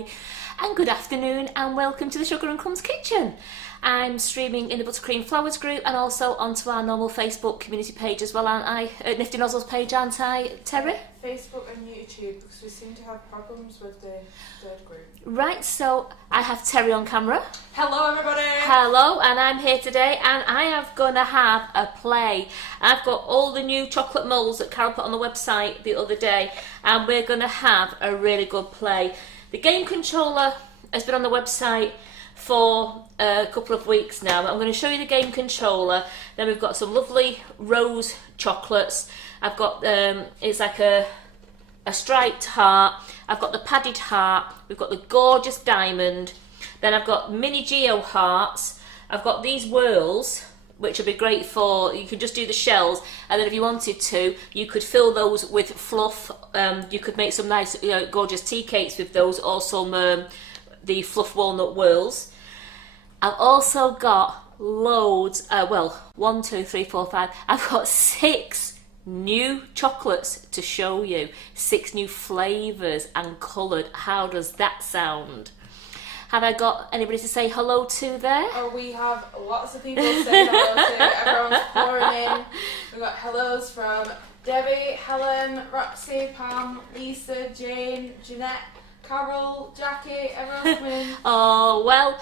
day, and good afternoon, and welcome to the Sugar and Crumbs kitchen. I'm streaming in the Buttercream Flowers group and also onto our normal Facebook community page as well, aren't I? Nifty Nozzles page, aren't I, Terry? Facebook and YouTube, because we seem to have problems with the third group. Right, so I have Terry on camera. Hello everybody! Hello, and I'm here today, and I am going to have a play. I've got all the new chocolate moulds that Carol put on the website the other day, and we're going to have a really good play. The game controller has been on the website for a couple of weeks now. I'm going to show you the game controller. Then we've got some lovely rose chocolates. I've got it's like a striped heart. I've got the padded heart. We've got the gorgeous diamond. Then I've got mini geo hearts. I've got these whirls, which would be great for, you could just do the shells, and then if you wanted to, you could fill those with fluff. You could make some nice, gorgeous tea cakes with those, or some the fluff walnut whirls. I've also got loads, 1, 2, 3, 4, 5, I've got 6 new chocolates to show you, 6 new flavours and coloured. How does that sound? Have I got anybody to say hello to there? Oh, we have lots of people saying hello to. Everyone's pouring in. We've got hellos from Debbie, Helen, Roxy, Pam, Lisa, Jane, Jeanette, Carol, Jackie, everyone's coming in. Oh, well,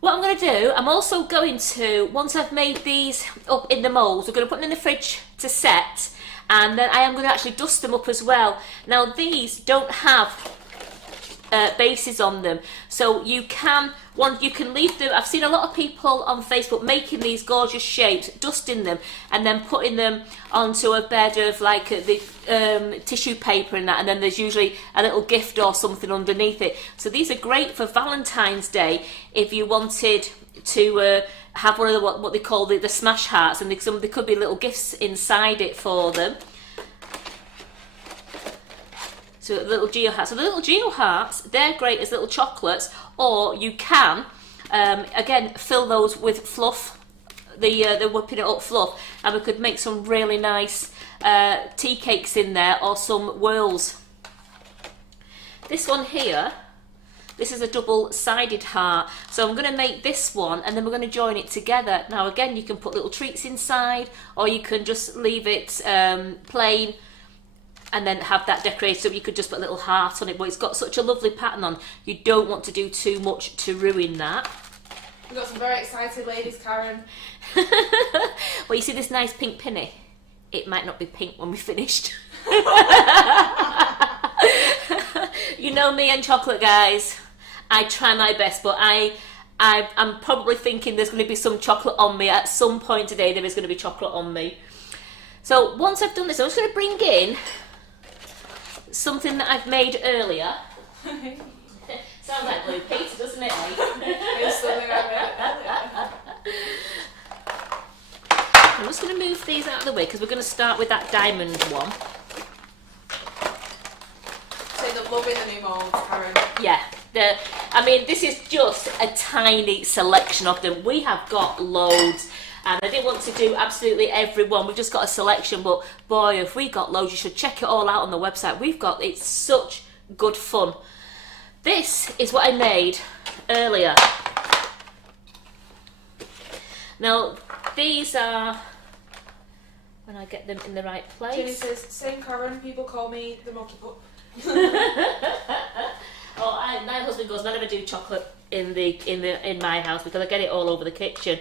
what I'm going to do, I'm also going to, once I've made these up in the moulds, we're going to put them in the fridge to set, and then I am going to actually dust them up as well. Now, these don't have bases on them, so you can leave them. I've seen a lot of people on Facebook making these gorgeous shapes, dusting them and then putting them onto a bed of like the tissue paper and that, and then there's usually a little gift or something underneath it. So these are great for Valentine's Day if you wanted to have one of the what they call the smash hearts, and there could be little gifts inside it for them. So little geo hearts. So the little geo hearts, they're great as little chocolates, or you can, again, fill those with fluff, the whipping it up fluff, and we could make some really nice tea cakes in there, or some whirls. This one here, this is a double-sided heart, so I'm going to make this one, and then we're going to join it together. Now again, you can put little treats inside, or you can just leave it plain, and then have that decorated, so you could just put a little heart on it, but it's got such a lovely pattern on, you don't want to do too much to ruin that. We've got some very excited ladies, Karen. Well, you see this nice pink pinny? It might not be pink when we're finished. You know me and chocolate, guys. I try my best, but I'm probably thinking there's going to be some chocolate on me. At some point today, there is going to be chocolate on me. So once I've done this, I'm just going to bring in something that I've made earlier. Sounds like Blue Peter, doesn't it? It's something I made earlier. I'm just going to move these out of the way because we're going to start with that diamond one. So you're loving the new moulds, Karen. Yeah, I mean, this is just a tiny selection of them. We have got loads. And I didn't want to do absolutely every one. We've just got a selection, but boy, if we got loads, you should check it all out on the website. It's such good fun. This is what I made earlier. Now, these are, when I get them in the right place. Jenny says, same Karen, people call me the Monkey Pup. Oh, my husband goes, I never do chocolate in my house because I get it all over the kitchen.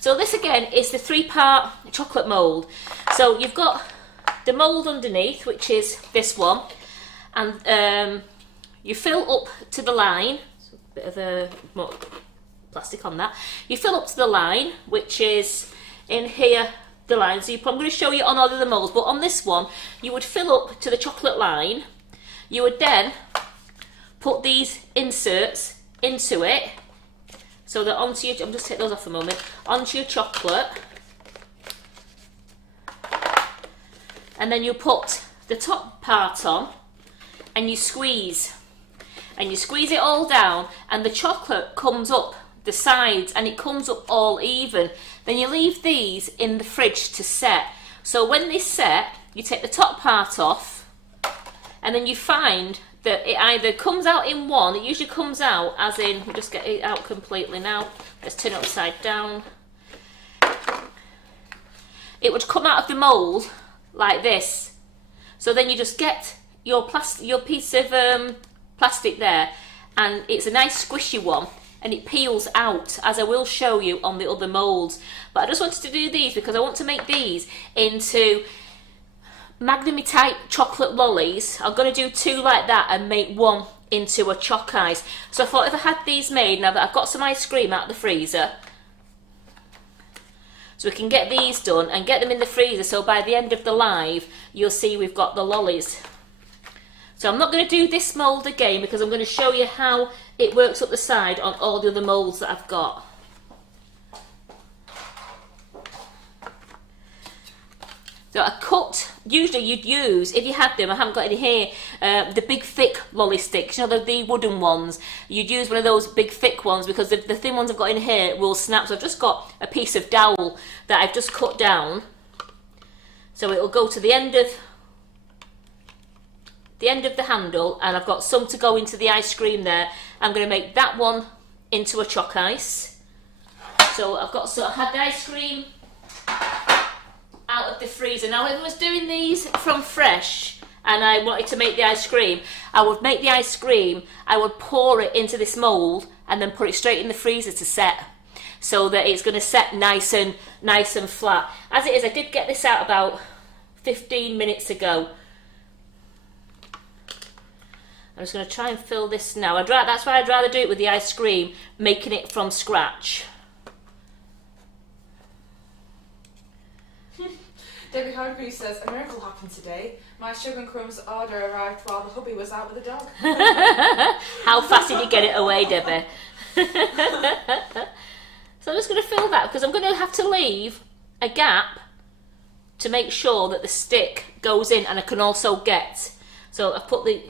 So this again is the 3-part chocolate mould. So you've got the mould underneath, which is this one, and you fill up to the line. So a bit of a plastic on that. You fill up to the line, which is in here, the line. So I'm going to show you on all of the moulds, but on this one, you would fill up to the chocolate line. You would then put these inserts into it. So that onto your, I'm just take those off a moment, onto your chocolate, and then you put the top part on, and you squeeze it all down, and the chocolate comes up the sides, and it comes up all even. Then you leave these in the fridge to set. So when they set, you take the top part off, and then you find that it either comes out in one, it usually comes out as in, we just get it out completely now. Let's turn it upside down. It would come out of the mould like this. So then you just get your piece of plastic there, and it's a nice squishy one, and it peels out, as I will show you on the other moulds. But I just wanted to do these because I want to make these into Magnum type chocolate lollies. I'm going to do 2 like that and make one into a choc ice. So I thought if I had these made, now that I've got some ice cream out of the freezer, so we can get these done and get them in the freezer, so by the end of the live you'll see we've got the lollies. So I'm not going to do this mould again because I'm going to show you how it works up the side on all the other moulds that I've got. So a cut, usually you'd use, if you had them, I haven't got any here, the big thick lolly sticks, you know, the wooden ones. You'd use one of those big thick ones because the thin ones I've got in here will snap. So I've just got a piece of dowel that I've just cut down. So it will go to the end of the handle, and I've got some to go into the ice cream there. I'm going to make that one into a choc ice. So I had the ice cream out of the freezer. Now if I was doing these from fresh and I wanted to make the ice cream, I would make the ice cream, I would pour it into this mould and then put it straight in the freezer to set, so that it's going to set nice and flat. As it is, I did get this out about 15 minutes ago. I'm just going to try and fill this now. That's why I'd rather do it with the ice cream, making it from scratch. Debbie Hardgrave says, a miracle happened today. My sugar and crumbs order arrived while the hubby was out with the dog. How fast did you get it away, Debbie? So I'm just going to fill that because I'm going to have to leave a gap to make sure that the stick goes in, and I can also get, so I've put the,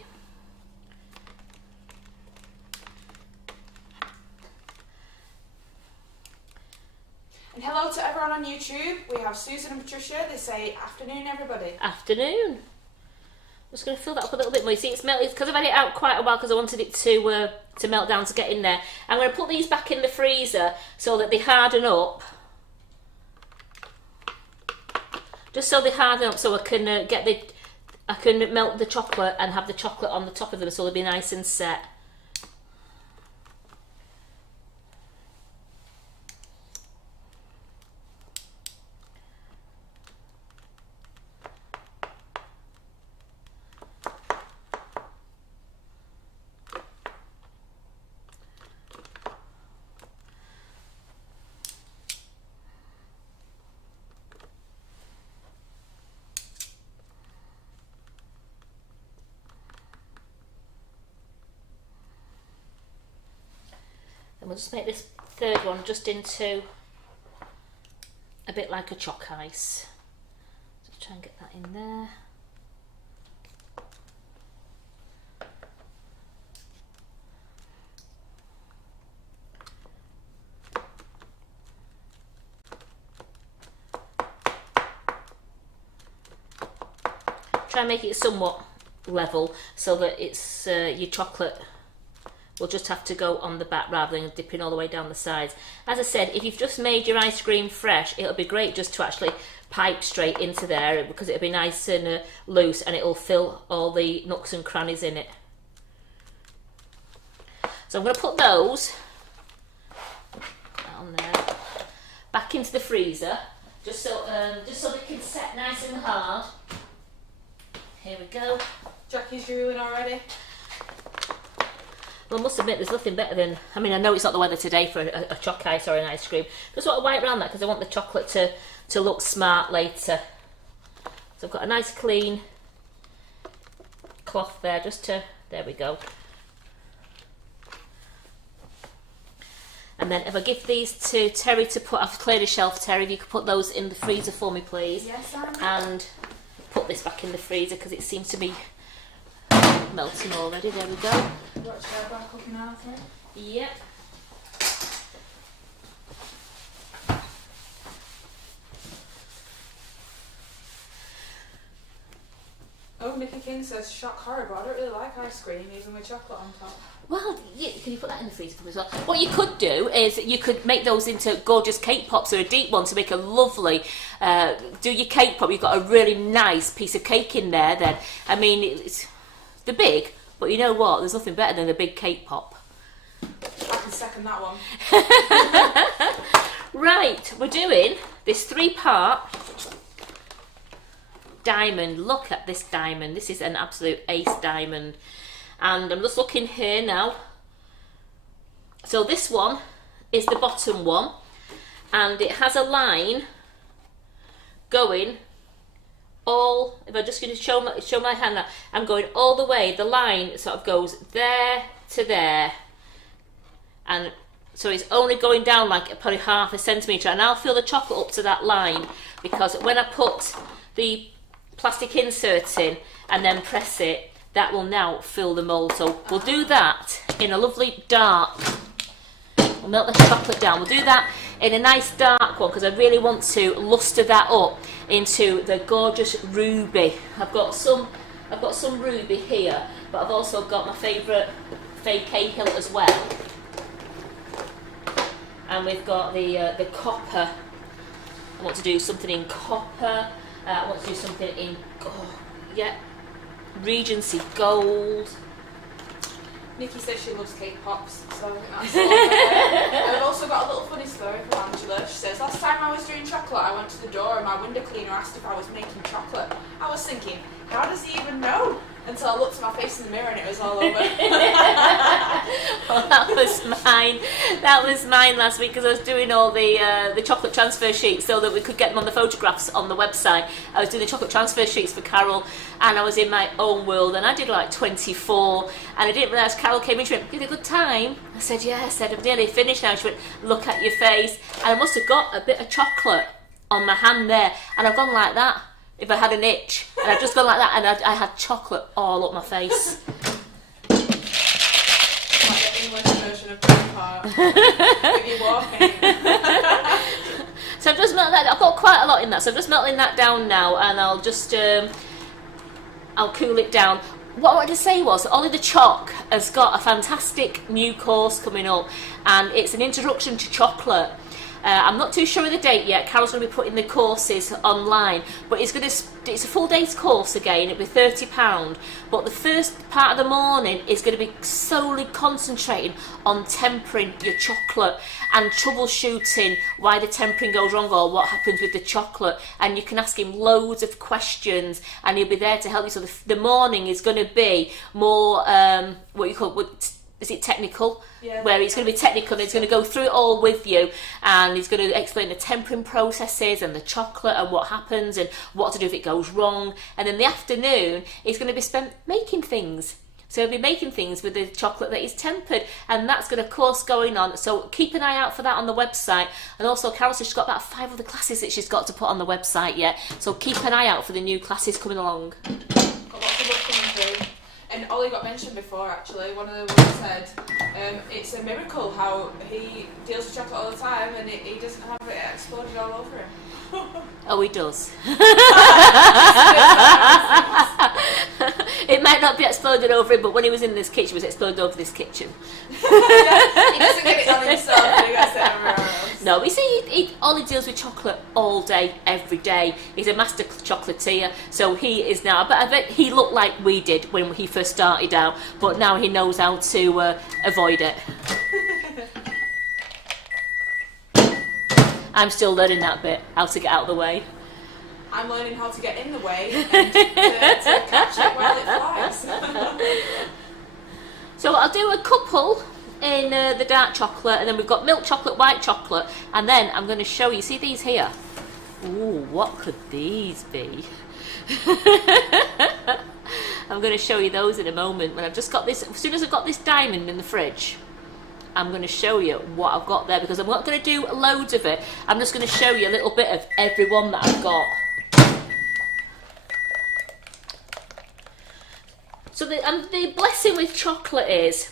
and hello to everyone on YouTube. We have Susan and Patricia. They say, afternoon everybody. Afternoon. I'm just going to fill that up a little bit more. You see, it's melted because I've had it out quite a while because I wanted it to melt down to get in there. I'm going to put these back in the freezer so that they harden up. Just so they harden up, so I can I can melt the chocolate and have the chocolate on the top of them, so they'll be nice and set. And we'll just make this third one just into a bit like a choc ice. Just try and get that in there. Try and make it somewhat level so that it's your chocolate will just have to go on the back rather than dipping all the way down the sides. As I said, if you've just made your ice cream fresh, it'll be great just to actually pipe straight into there because it'll be nice and loose, and it'll fill all the nooks and crannies in it. So I'm going to put those on there, back into the freezer, just so they can set nice and hard. Here we go. Jackie's drooling already. Well, I must admit, there's nothing better than, I mean, I know it's not the weather today for a choc ice or an ice cream. Just want to wipe around that because I want the chocolate to look smart later. So I've got a nice clean cloth there, there we go. And then if I give these to Terry to put, I've cleared a shelf, Terry, if you could put those in the freezer for me, please. Yes, I'm. And put this back in the freezer because it seems to be melting already. There we go. Watch her back up now, Arthur. Yep. Oh, Nikki King says shock horror, but I don't really like ice cream, even with chocolate on top. Well, yeah, can you put that in the freezer for me as well? What you could do is you could make those into gorgeous cake pops or a deep one to make a lovely, do your cake pop. You've got a really nice piece of cake in there then. I mean, they're big, but you know what? There's nothing better than a big cake pop. I can second that one. Right, we're doing this 3-part diamond. Look at this diamond. This is an absolute ace diamond. And I'm just looking here now. So this one is the bottom one, and it has a line going all, if I'm just going to show my hand now, I'm going all the way. The line sort of goes there to there, and so it's only going down like probably half a centimetre, and I'll fill the chocolate up to that line, because when I put the plastic insert in and then press it, that will now fill the mould. So we'll do that in a lovely dark, we'll melt the chocolate down, we'll do that in a nice dark one, because I really want to lustre that up into the gorgeous ruby. I've got some ruby here, but I've also got my favourite Fay Cahill as well. And we've got the copper. I want to do something in copper. I want to do something in, Regency gold. Nikki says she loves cake pops, so I think that's a lot better. I've also got a little funny story from Angela. She says, last time I was doing chocolate, I went to the door and my window cleaner asked if I was making chocolate. I was thinking, how does he even know? Until I looked at my face in the mirror and it was all over. Well, that was mine. That was mine last week, because I was doing all the chocolate transfer sheets so that we could get them on the photographs on the website. I was doing the chocolate transfer sheets for Carol, and I was in my own world, and I did like 24, and I didn't realise Carol came in. She went, "You had a good time?" I said, "Yeah." I said, "I'm nearly finished now." She went, "Look at your face," and I must have got a bit of chocolate on my hand there, and I've gone like that. If I had an itch, and I'd just gone like that, and I had chocolate all up my face. Like the English version of Braveheart. If you're walking. So I'm just melting that. I've got quite a lot in that, so I'm just melting that down now, and I'll just I'll cool it down. What I wanted to say was, Ollie the Choc has got a fantastic new course coming up, and it's an introduction to chocolate. I'm not too sure of the date yet. Carol's going to be putting the courses online, but it's a full day's course again. It'll be £30, but the first part of the morning is going to be solely concentrating on tempering your chocolate and troubleshooting why the tempering goes wrong or what happens with the chocolate, and you can ask him loads of questions and he'll be there to help you. So the morning is going to be more is it technical? Yeah, where he's going to be technical and he's going to go through it all with you, and he's going to explain the tempering processes and the chocolate and what happens and what to do if it goes wrong. And in the afternoon he's going to be spent making things. So he'll be making things with the chocolate that he's tempered, and that's got a course going on. So keep an eye out for that on the website. And also Carol says she's got about 5 other classes that she's got to put on the website yet. So keep an eye out for the new classes coming along. Got lots of work coming through. And Ollie got mentioned before, actually. One of the ones said it's a miracle how he deals with chocolate all the time and he doesn't have it exploded all over him. Oh, he does. It might not be exploded over him, but when he was in this kitchen, it was exploded over this kitchen. Yeah, he doesn't get it on himself, but he gets it everywhere else. No, you see, Ollie deals with chocolate all day, every day. He's a master chocolatier, so he is now. But I bet he looked like we did when he first started out, but now he knows how to avoid it. I'm still learning that bit, how to get out of the way. I'm learning how to get in the way and to catch it while it flies. So I'll do a couple in the dark chocolate, and then we've got milk chocolate, white chocolate, and then I'm going to show you, see these here? Ooh, what could these be? I'm going to show you those in a moment. When I've just got this, as soon as I've got this diamond in the fridge, I'm going to show you what I've got there, because I'm not going to do loads of it. I'm just going to show you a little bit of every one that I've got. So the blessing with chocolate is,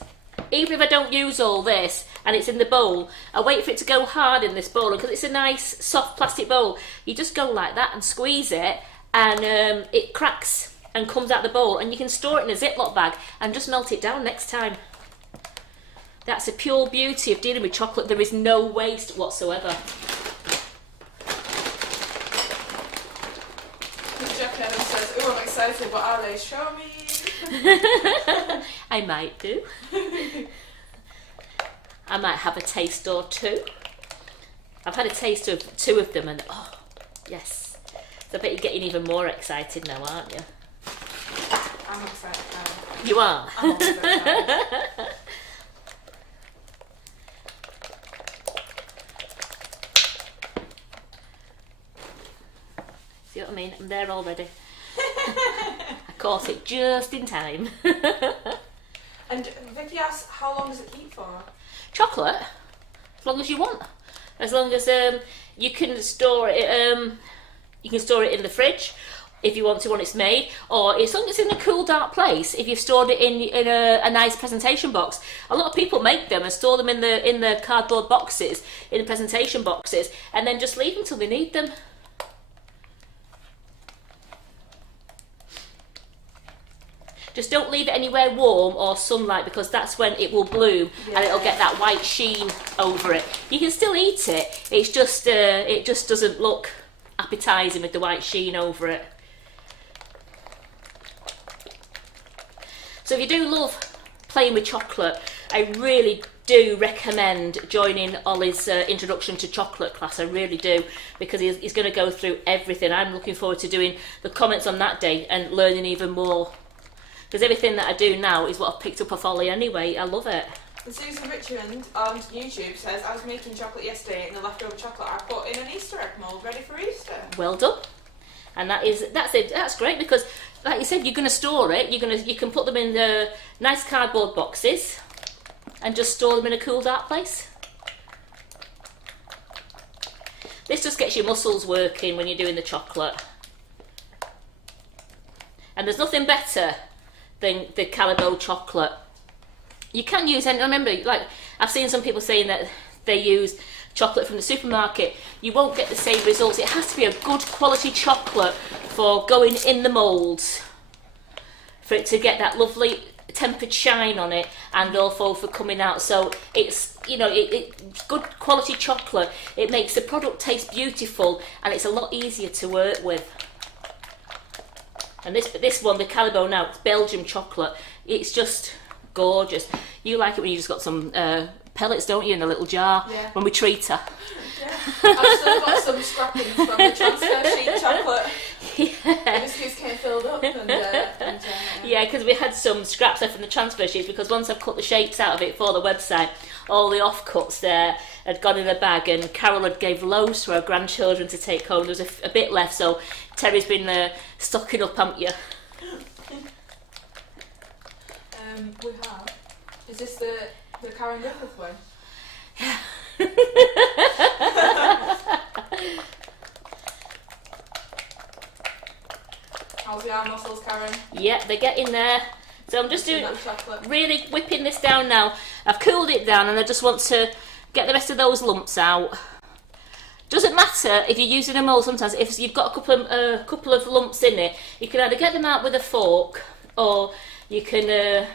even if I don't use all this and it's in the bowl, I wait for it to go hard in this bowl, and because it's a nice soft plastic bowl, you just go like that and squeeze it, and it cracks and comes out the bowl, and you can store it in a Ziploc bag and just melt it down next time. That's the pure beauty of dealing with chocolate. There is no waste whatsoever. Jeff Adam says, "Oh, I'm excited, but are they? Show me." I might do. I might have a taste or two. I've had a taste of 2 of them, and oh, yes. So I bet you're getting even more excited now, aren't you? I'm excited now. You are? I'm always excited. See what I mean? I'm there already. I caught it just in time. And Vicky asks, how long does it keep for? Chocolate, as long as you want. As long as you can store it. You can store it in the fridge if you want to when it's made, or as long as it's in a cool, dark place. If you've stored it in a nice presentation box, a lot of people make them and store them in the cardboard boxes, in the presentation boxes, and then just leave them till they need them. Just don't leave it anywhere warm or sunlight, because that's when it will bloom and it'll get that white sheen over it. You can still eat it, it's just it just doesn't look appetising with the white sheen over it. So if you do love playing with chocolate, I really do recommend joining Ollie's introduction to chocolate class. I really do, because he's going to go through everything. I'm looking forward to doing the comments on that day and learning even more. Because everything that I do now is what I've picked up off Ollie anyway. I love it. And Susan Richmond on YouTube says, I was making chocolate yesterday and the leftover chocolate I put in an Easter egg mould ready for Easter. Well done. And that's great, because like you said, you're going to store it. You can put them in the nice cardboard boxes and just store them in a cool, dark place. This just gets your muscles working when you're doing the chocolate. And there's nothing better than the Calibo chocolate. You can use, and remember, like I've seen some people saying that they use chocolate from the supermarket. You won't get the same results. It has to be a good quality chocolate for going in the moulds, for it to get that lovely tempered shine on it, and also for coming out. So it's, you know, it's good quality chocolate. It makes the product taste beautiful, and it's a lot easier to work with. And this one, the Calibo now, it's Belgian chocolate. It's just gorgeous. You like it when you just got some pellets, don't you, in a little jar, yeah, when we treat her. Yeah. I've still got some scrappings from the transfer sheet chocolate. Yeah. This piece came filled up Yeah, because we had some scraps left from the transfer sheets, because once I've cut the shapes out of it for the website, all the offcuts there had gone in a bag, and Carol had gave loads to her grandchildren to take home. There was a bit left, so Terry's been stocking up, haven't you? We have. Is this the Karen Griffith one? Yeah. How's the arm muscles, Karen? Yeah, they're getting there. So I'm just really whipping this down now. I've cooled it down, and I just want to get the rest of those lumps out. Doesn't matter if you're using a mould. Sometimes if you've got a couple of lumps in it, you can either get them out with a fork, or you can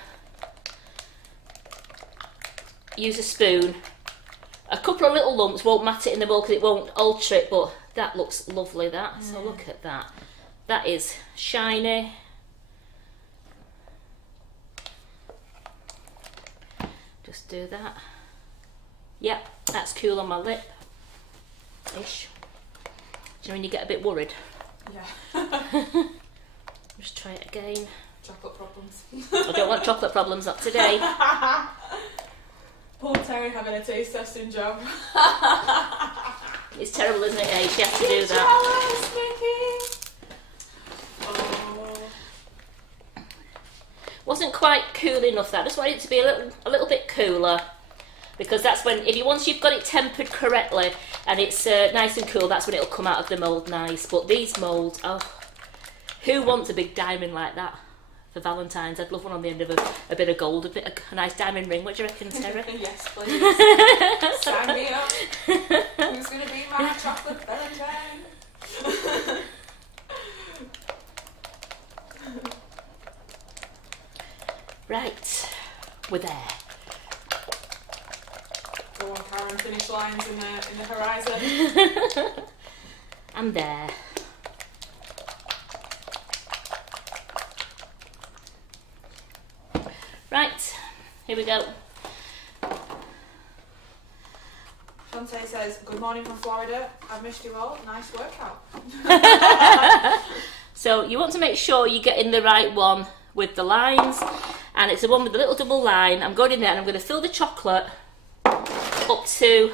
use a spoon. A couple of little lumps won't matter in the mould because it won't alter it, but that looks lovely, that. So look at that. That is shiny. Just do that. Yep, that's cool on my lip. Ish. Do you know when you get a bit worried? Yeah. Just try it again. Chocolate problems. I don't want chocolate problems, not today. Poor Terry having a taste testing job. It's terrible, isn't it? Hey, she has to do that. Wasn't quite cool enough, that. Just wanted it to be a little bit cooler, because that's when, once you've got it tempered correctly and it's nice and cool, that's when it'll come out of the mould nice. But these moulds, oh, who wants a big diamond like that for Valentine's? I'd love one on the end of a bit of gold, a nice diamond ring. What do you reckon, Terry? Yes, please. Sign me up. Who's going to be my chocolate Valentine? Right, we're there. Go on, Karen, finish lines in the horizon. I'm there. Right, here we go. Shantae says, good morning from Florida. I've missed you all. Nice workout. So you want to make sure you get in the right one with the lines, and it's the one with the little double line. I'm going in there and I'm going to fill the chocolate up to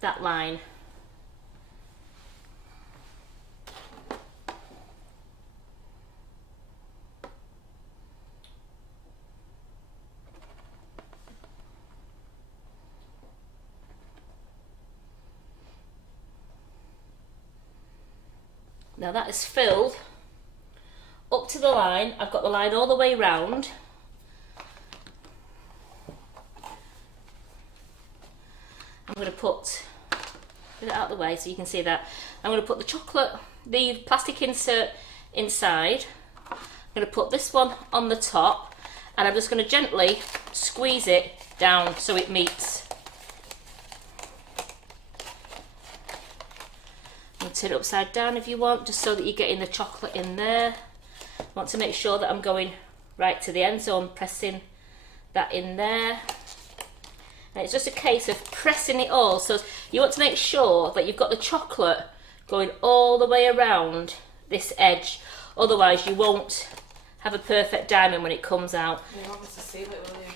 that line. Now that is filled up to the line. I've got the line all the way round. I'm going to put it out of the way so you can see that. I'm going to put the chocolate, the plastic insert inside. I'm going to put this one on the top, and I'm just going to gently squeeze it down so it meets. Turn it upside down if you want, just so that you're getting the chocolate in there. I want to make sure that I'm going right to the end, so I'm pressing that in there. And it's just a case of pressing it all. So you want to make sure that you've got the chocolate going all the way around this edge. Otherwise you won't have a perfect diamond when it comes out. You want us to seal it, will you?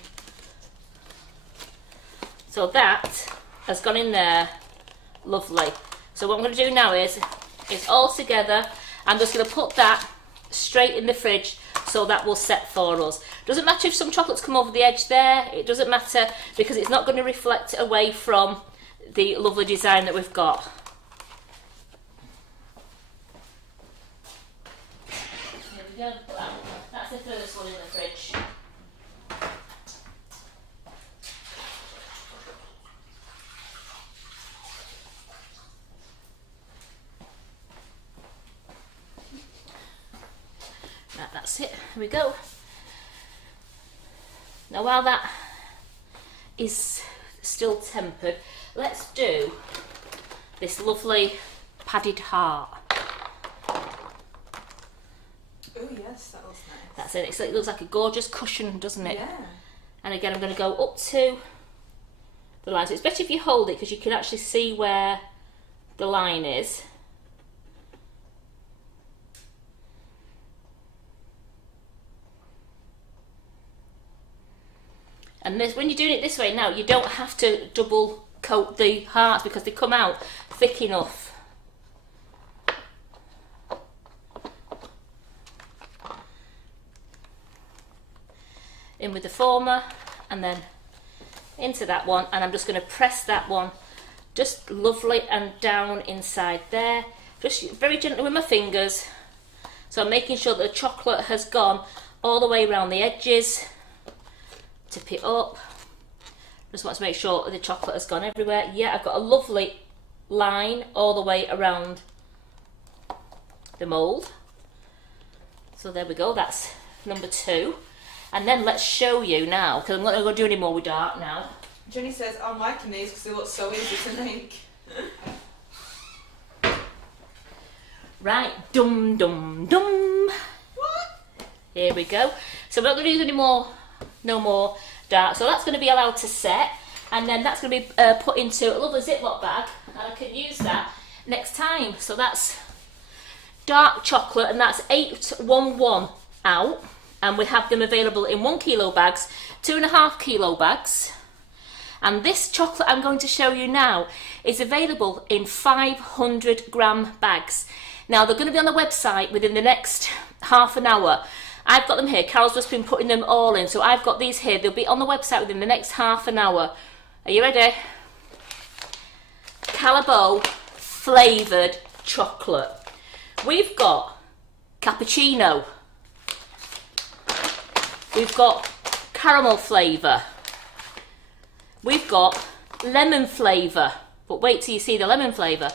So that has gone in there. Lovely. So what I'm going to do now is all together. I'm just going to put that straight in the fridge so that will set for us. Doesn't matter if some chocolates come over the edge there. It doesn't matter because it's not going to reflect away from the lovely design that we've got. Here we go. That's the first one in the fridge. Right, that's it. Here we go. Now while that is still tempered, let's do this lovely padded heart. Oh yes, that looks nice. That's it. It looks like a gorgeous cushion, doesn't it? Yeah. And again, I'm going to go up to the line. So it's better if you hold it because you can actually see where the line is. And this, when you're doing it this way now, you don't have to double coat the hearts because they come out thick enough. In with the former and then into that one, and I'm just going to press that one just lovely and down inside there, just very gently with my fingers. So I'm making sure that the chocolate has gone all the way around the edges. Tip it up. Just want to make sure that the chocolate has gone everywhere. Yeah, I've got a lovely line all the way around the mould. So there we go, that's number 2. And then let's show you now, because I'm not going to do any more with dark now. Jenny says, I'm liking these because they look so easy to make. Right, dum dum dum. What? Here we go. So we're not going to use any more, no more dark. So that's going to be allowed to set, and then that's going to be put into a lovely Ziploc bag, and I can use that next time. So that's dark chocolate, and that's 811 out, and we have them available in 1 kilo bags, 2.5 kilo bags. And this chocolate I'm going to show you now is available in 500 gram bags. Now they're going to be on the website within the next half an hour. I've got them here. Carol's just been putting them all in, so I've got these here. They'll be on the website within the next half an hour. Are you ready? Calabo flavoured chocolate. We've got cappuccino. We've got caramel flavour. We've got lemon flavour. But wait till you see the lemon flavour.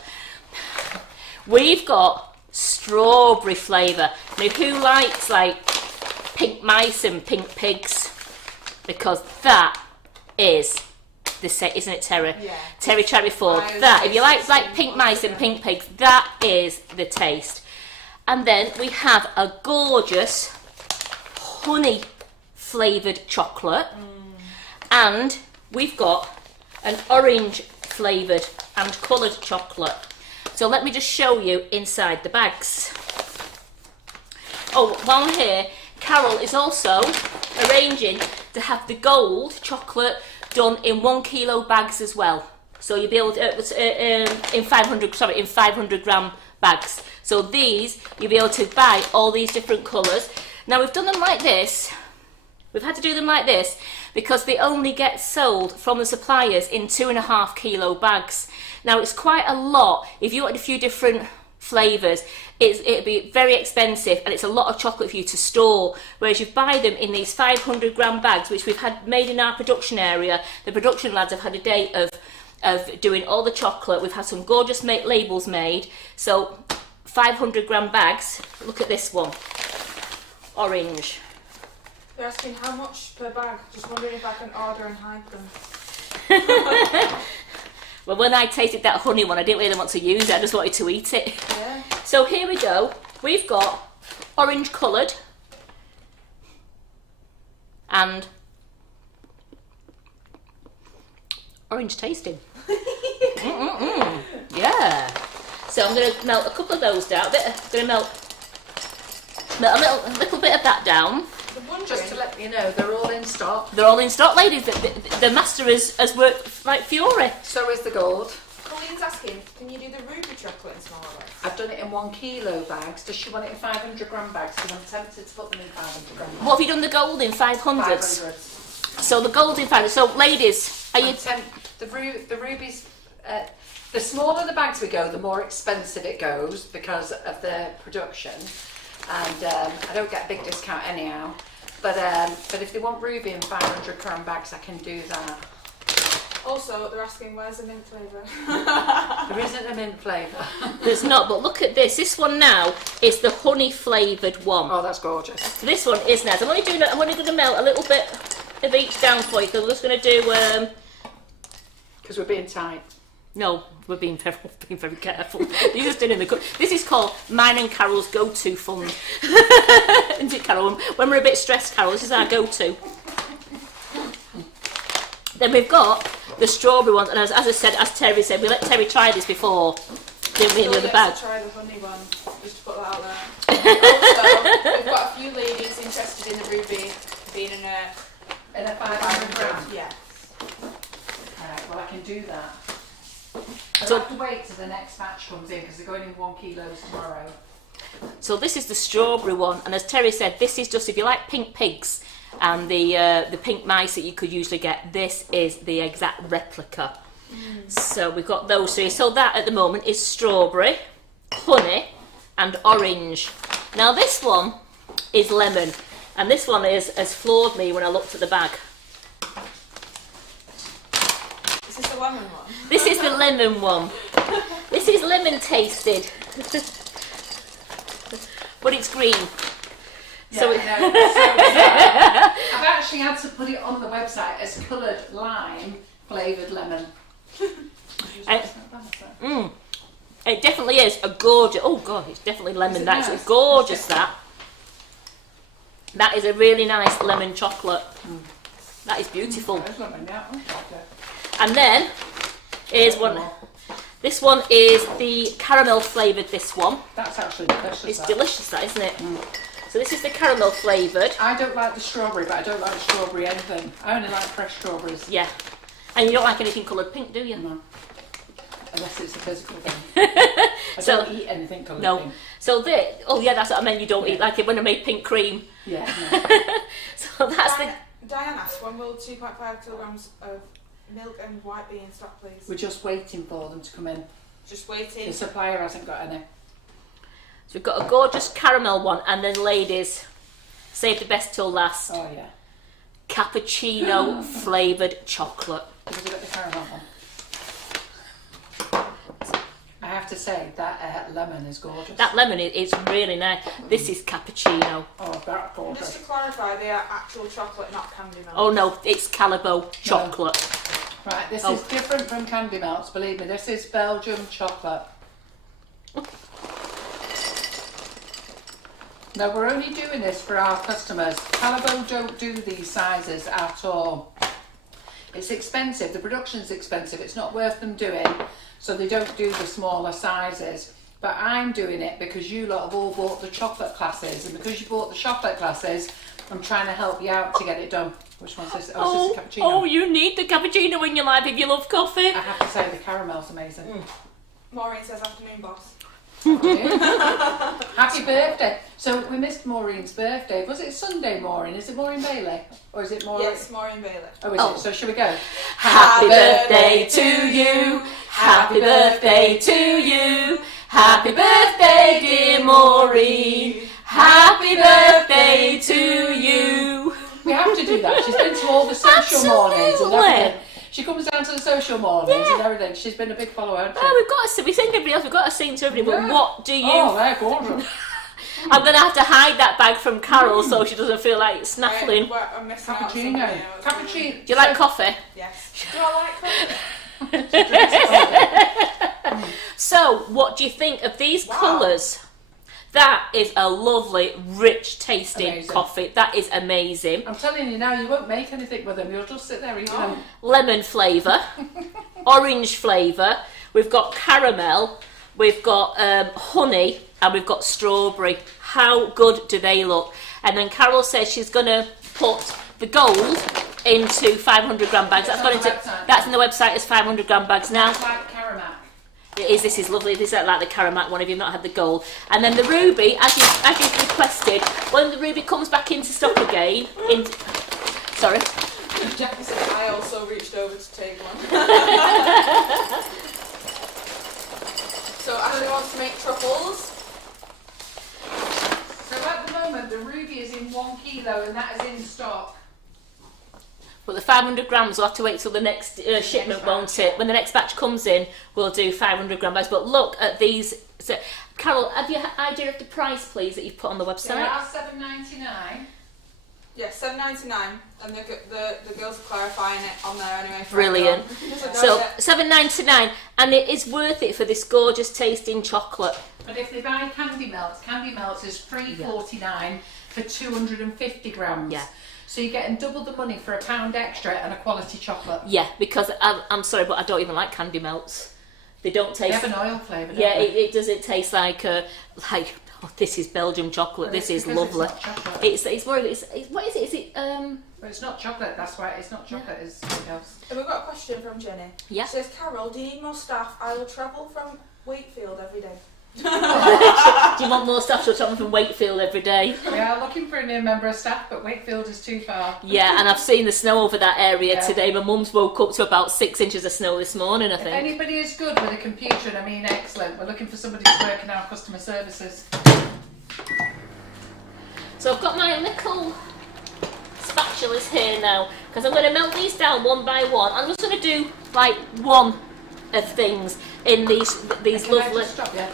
We've got strawberry flavour. Now who likes like pink mice and pink pigs, because that is the set, isn't it, Terry? Yeah. Terry tried before. I That, if you like tasted pink mice and pink pigs, that is the taste. And then we have a gorgeous honey flavoured chocolate, and we've got an orange flavoured and coloured chocolate. So let me just show you inside the bags. Oh, while I'm here, Carol is also arranging to have the gold chocolate done in 1 kilo bags as well. So you'll be able to, in 500 gram bags. So these, you'll be able to buy all these different colours. Now we've done them like this. We've had to do them like this because they only get sold from the suppliers in 2.5 kilo bags. Now it's quite a lot. If you want a few different flavours, it'd be very expensive, and it's a lot of chocolate for you to store. Whereas you buy them in these 500 gram bags, which we've had made in our production area. The production lads have had a day of doing all the chocolate. We've had some gorgeous labels made. So 500 gram bags. Look at this one, orange. They're asking how much per bag. Just wondering if I can order and hide them. Well, when I tasted that honey one, I didn't really want to use it. I just wanted to eat it. Yeah. So here we go. We've got orange coloured and orange tasting. Yeah. So I'm going to melt a couple of those down. I'm going to melt a little bit of that down. Just to let you know, they're all in stock. They're all in stock, ladies. The master has worked like fury. So is the gold. Colleen's asking, can you do the ruby chocolate in smaller bags? I've done it in 1 kilo bags. Does she want it in 500 gram bags? Because I'm tempted to put them in 500 gram bags. What have you done the gold in? 500s? 500s. So the gold in 500s. So ladies, are you... The rubies... the smaller the bags we go, the more expensive it goes because of the production. And I don't get a big discount anyhow. But if they want ruby in 500 gram bags, I can do that. Also, they're asking where's the mint flavour? There isn't a mint flavour. There's not, but look at this. This one now is the honey flavoured one. Oh, that's gorgeous. So this one is nice. I'm only going to melt a little bit of each down for you, because I'm just going to do... Because we're being tight. No, we're being very careful. You're just doing the This is called mine and Carol's go-to fund. Isn't it, Carol? When we're a bit stressed, Carol, this is our go-to. Then we've got the strawberry ones, and as I said, as Terry said, we let Terry try this before, didn't we, in the other bag? Try the honey one, just to put that out there. Also, we've got a few ladies interested in the ruby being in a 500 gram. Yeah. Alright, well I can do that. I'll So- have to wait till the next batch comes in because they're going in 1 kilo tomorrow. So this is the strawberry one, and as Terry said, this is just, if you like pink pigs and the pink mice that you could usually get, this is the exact replica. So we've got those three. So that at the moment is strawberry, honey and orange. Now this one is lemon, and this one has floored me when I looked at the bag. Is this the lemon one? This is the lemon one. This is lemon tasted. But it's green. So I've actually had to put it on the website as coloured lime flavoured lemon. It definitely is a gorgeous... Oh God, it's definitely lemon. Is it That's nice? gorgeous, that. That is a really nice lemon chocolate. That is beautiful. And then, here's one. This one is the caramel flavoured, this one. That's actually delicious. It's delicious, that, isn't it? So this is the caramel flavoured. I don't like the strawberry, but I don't like strawberry anything. I only like fresh strawberries. Yeah. And you don't like anything coloured pink, do you? No. Unless it's a physical thing. I don't eat anything coloured pink. So oh yeah, that's what I meant, you don't eat, like it when I made pink cream. Yeah. No. So that's Diane asked, when will 2.5 kilograms of milk and white be in stock, please? We're just waiting for them to come in. Just waiting. The supplier hasn't got any. So we've got a gorgeous caramel one, and then ladies, save the best till last. Oh yeah. Cappuccino flavoured chocolate. Have you got the caramel one? I have to say that lemon is gorgeous. That lemon is really nice. This is cappuccino. Oh, that's gorgeous. Just to clarify, they are actual chocolate, not candy melts. Oh no, it's Calibo chocolate. Right, this is different from candy melts, believe me. This is Belgium chocolate. Now, we're only doing this for our customers. Calibo don't do these sizes at all. It's expensive. The production's expensive. It's not worth them doing, so they don't do the smaller sizes. But I'm doing it because you lot have all bought the chocolate classes, and because you bought the chocolate classes, I'm trying to help you out to get it done. Which one's this? Oh, this is cappuccino. Oh, you need the cappuccino in your life if you love coffee. I have to say, the caramel's amazing. Maureen says afternoon, boss. Happy birthday. So we missed Maureen's birthday. Was it Sunday, Maureen? Is it Maureen Bailey? Or is it Maureen? Yes, Maureen Bailey. Oh, is it? So should we go? Happy birthday to you. Happy birthday to you. Happy birthday, dear Maureen. Happy birthday to you. We have to do that. She's been to all the social mornings and everything. She comes down to the social mornings and everything. She's been a big follower, hasn't she? Oh, we've got to we sing everybody else. We've got to sing to everybody. But what do you? Oh, they're gorgeous. I'm going to have to hide that bag from Carol so she doesn't feel like snaffling. I'm missing out Cappuccino. Cappuccino. Do you like coffee? Yes. Do I like coffee? So, what do you think of these colours? That is a lovely, rich tasting coffee. That is amazing. I'm telling you now, you won't make anything with them. You'll just sit there eating them. Lemon flavour, orange flavour. We've got caramel. We've got honey, and we've got strawberry. How good do they look? And then Carol says she's going to put the gold into 500 gram bags. That's in the website as 500 gram bags now. It's like caramel. It is. This is lovely. This is like the Karamak one if you've not had the gold. And then the ruby, as you've requested, when the ruby comes back into stock again. Sorry. Jackie said I also reached over to take one. So Ashley wants to make truffles. So at the moment, the ruby is in 1 kilo, and that is in stock. But the 500 grams will have to wait till the next shipment, won't it? When the next batch comes in, we'll do 500 gram bags. But look at these. So, Carol, have you an idea of the price, please, that you've put on the website? They are $7.99. Yes, $7.99, and the girls are clarifying it on there anyway. Brilliant. So $7.99, and it is worth it for this gorgeous tasting chocolate. But if they buy candy melts is $3.49 for 250 grams. Yeah. So you're getting double the money for £1 extra and a quality chocolate. Yeah, because I'm sorry, but I don't even like candy melts. They don't taste. They have an oil flavour. Yeah, it doesn't taste like oh, this is Belgium chocolate. Well, this is lovely. It's more. It's what is it? Is it Well, it's not chocolate. That's why it's not chocolate. It's something else. And we've got a question from Jenny. Yeah. It says, Carol, do you need more staff? I will travel from Wakefield every day. Do you want more staff to come from Wakefield every day? We are looking for a new member of staff, but Wakefield is too far. Yeah, and I've seen the snow over that area today. My mum's woke up to about 6 inches of snow this morning, I think. If anybody is good with a computer, and I mean excellent, we're looking for somebody to work in our customer services. So I've got my little spatulas here now, because I'm going to melt these down one by one. I'm just going to do like one of things in these Can lovely. I just stop you?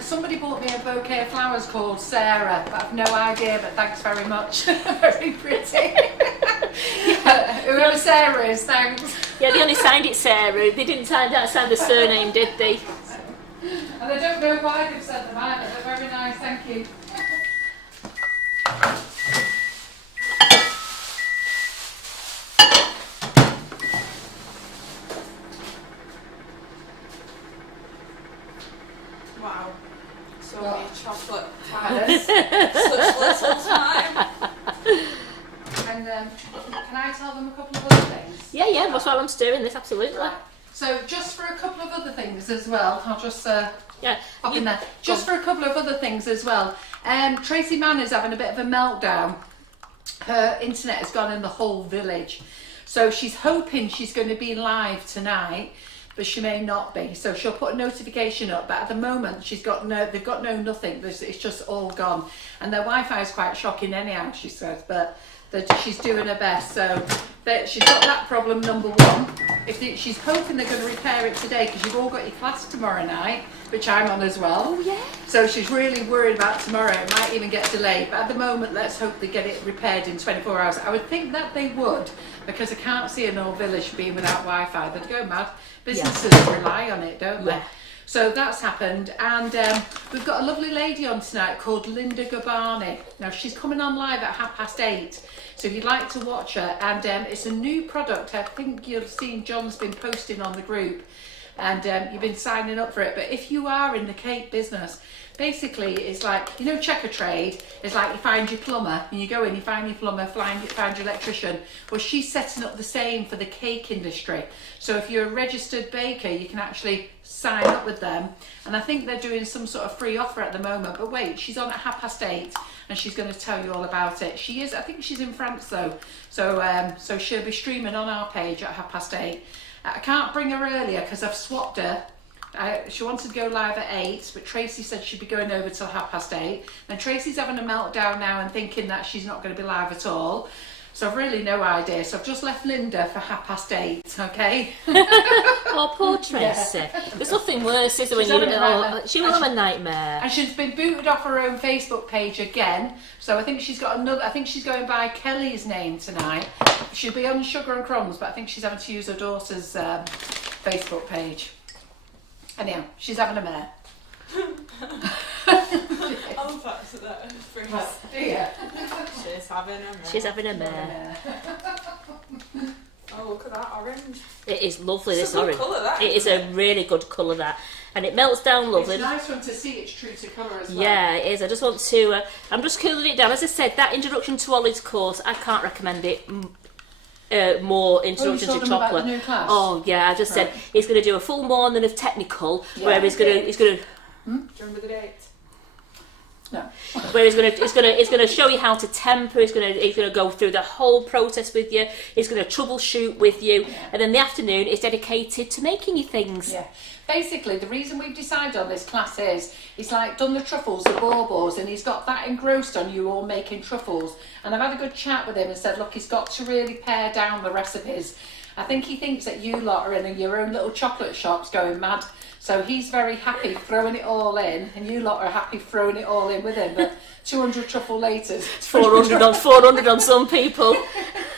Somebody bought me a bouquet of flowers called Sarah, but I've no idea, but thanks very much. Very pretty. Whoever Sarah is, thanks. Yeah, they only signed it Sarah. They didn't sign the surname, did they? And I don't know why they've sent them either, but very nice, thank you. Wow. So many chocolate tires. Such little time. And can I tell them a couple of other things? Yeah, that's why I'm stirring this, absolutely. Right. So just for a couple of other things as well, I'll just Yeah. pop in there. Just for a couple of other things as well. Tracy Mann is having a bit of a meltdown. Her internet has gone in the whole village. So she's hoping she's going to be live tonight, but she may not be. So she'll put a notification up, but at the moment they've got nothing. It's just all gone. And their Wi-Fi is quite shocking anyhow, she says, but she's doing her best. So she's got that problem, number one. she's hoping they're going to repair it today because you've all got your class tomorrow night, which I'm on as well. Oh yeah. So she's really worried about tomorrow. It might even get delayed. But at the moment, let's hope they get it repaired in 24 hours. I would think that they would, because I can't see an old village being without Wi-Fi. They'd go mad. Businesses rely on it, don't they? Yeah. So that's happened, and we've got a lovely lady on tonight called Linda Gabani. Now she's coming on live at 8:30, so if you'd like to watch her, and it's a new product. I think you've seen John's been posting on the group, and you've been signing up for it. But if you are in the cake business, basically it's like, you know, checker trade. It's like you find your plumber, and you go in, you find your plumber, find your electrician. Well, she's setting up the same for the cake industry. So if you're a registered baker, you can actually sign up with them, and I think they're doing some sort of free offer at the moment. But wait, she's on at 8:30, and she's going to tell you all about it. She is, I think she's in France though, so she'll be streaming on our page at 8:30. I can't bring her earlier because I've swapped her. She wanted to go live at 8, but Tracy said she'd be going over till 8:30. And Tracy's having a meltdown now and thinking that she's not going to be live at all. So I've really no idea. So I've just left Linda for 8:30, okay? Oh, poor Tracy. Yeah. There's nothing worse, is there, when she will have a nightmare. And she's been booted off her own Facebook page again. So I think she's got another, I think she's going by Kelly's name tonight. She'll be on Sugar and Crumbs, but I think she's having to use her daughter's Facebook page. Anyhow, she's having a mare. I'll fact that. Yeah. She's having a mare. She's having a mare. Oh, look at that orange. It is lovely, It's this a good orange. colour, that, it is a really good colour, that. And it melts down lovely. It's a nice one to see it's true to colour as well. Yeah, it is. I just want to... I'm just cooling it down. As I said, that Introduction to Olives course, I can't recommend it more. Introduction to Chocolate. About the new class? Oh, yeah, I just said he's going to do a full morning of technical, where he's going to... Do you remember the date? No. Where he's going to show you how to temper. He's going to go through the whole process with you. He's going to troubleshoot with you, and then the afternoon is dedicated to making you things. Yeah. Basically, the reason we've decided on this class is he's like done the truffles, the baubles, and he's got that engrossed on you all making truffles. And I've had a good chat with him and said, look, he's got to really pare down the recipes. I think he thinks that you lot are in your own little chocolate shops going mad. So he's very happy throwing it all in, and you lot are happy throwing it all in with him. But 200 truffle later, 400 on some people.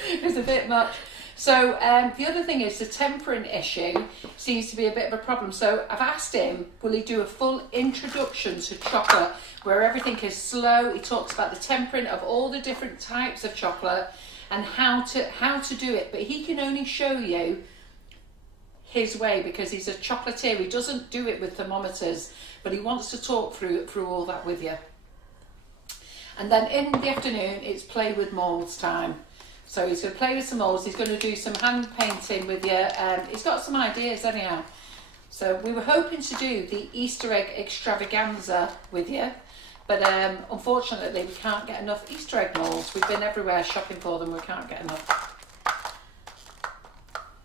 It's a bit much. So the other thing is the tempering issue seems to be a bit of a problem. So I've asked him, will he do a full introduction to chocolate where everything is slow? He talks about the tempering of all the different types of chocolate and how to do it. But he can only show you his way because he's a chocolatier. He doesn't do it with thermometers, but he wants to talk through all that with you. And then in the afternoon, it's play with moulds time. So he's going to play with some moulds. He's going to do some hand painting with you. He's got some ideas anyhow. So we were hoping to do the Easter egg extravaganza with you, but unfortunately we can't get enough Easter egg moulds. We've been everywhere shopping for them. We can't get enough.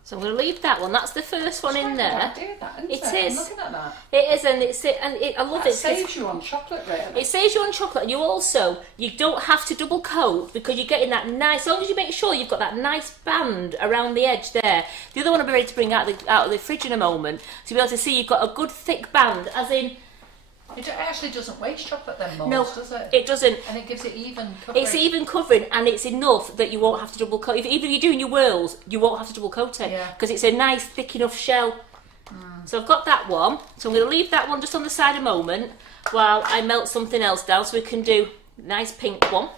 So I'm going to leave that one. That's the first one in there. It is. I'm looking at that. It is, and I love it. It saves you on chocolate, really. It saves you on chocolate, and you don't have to double coat because you're getting that nice. As long as you make sure you've got that nice band around the edge there. The other one I'll be ready to bring out of the fridge in a moment to be able to see you've got a good thick band, as in. It actually doesn't waste chocolate then, moulds, no, does it? It doesn't. And it gives it even covering. It's even covering, and it's enough that you won't have to double coat. Even if you're doing your whirls, you won't have to double coat it because it's a nice thick enough shell. So I've got that one. So I'm going to leave that one just on the side a moment while I melt something else down so we can do nice pink one.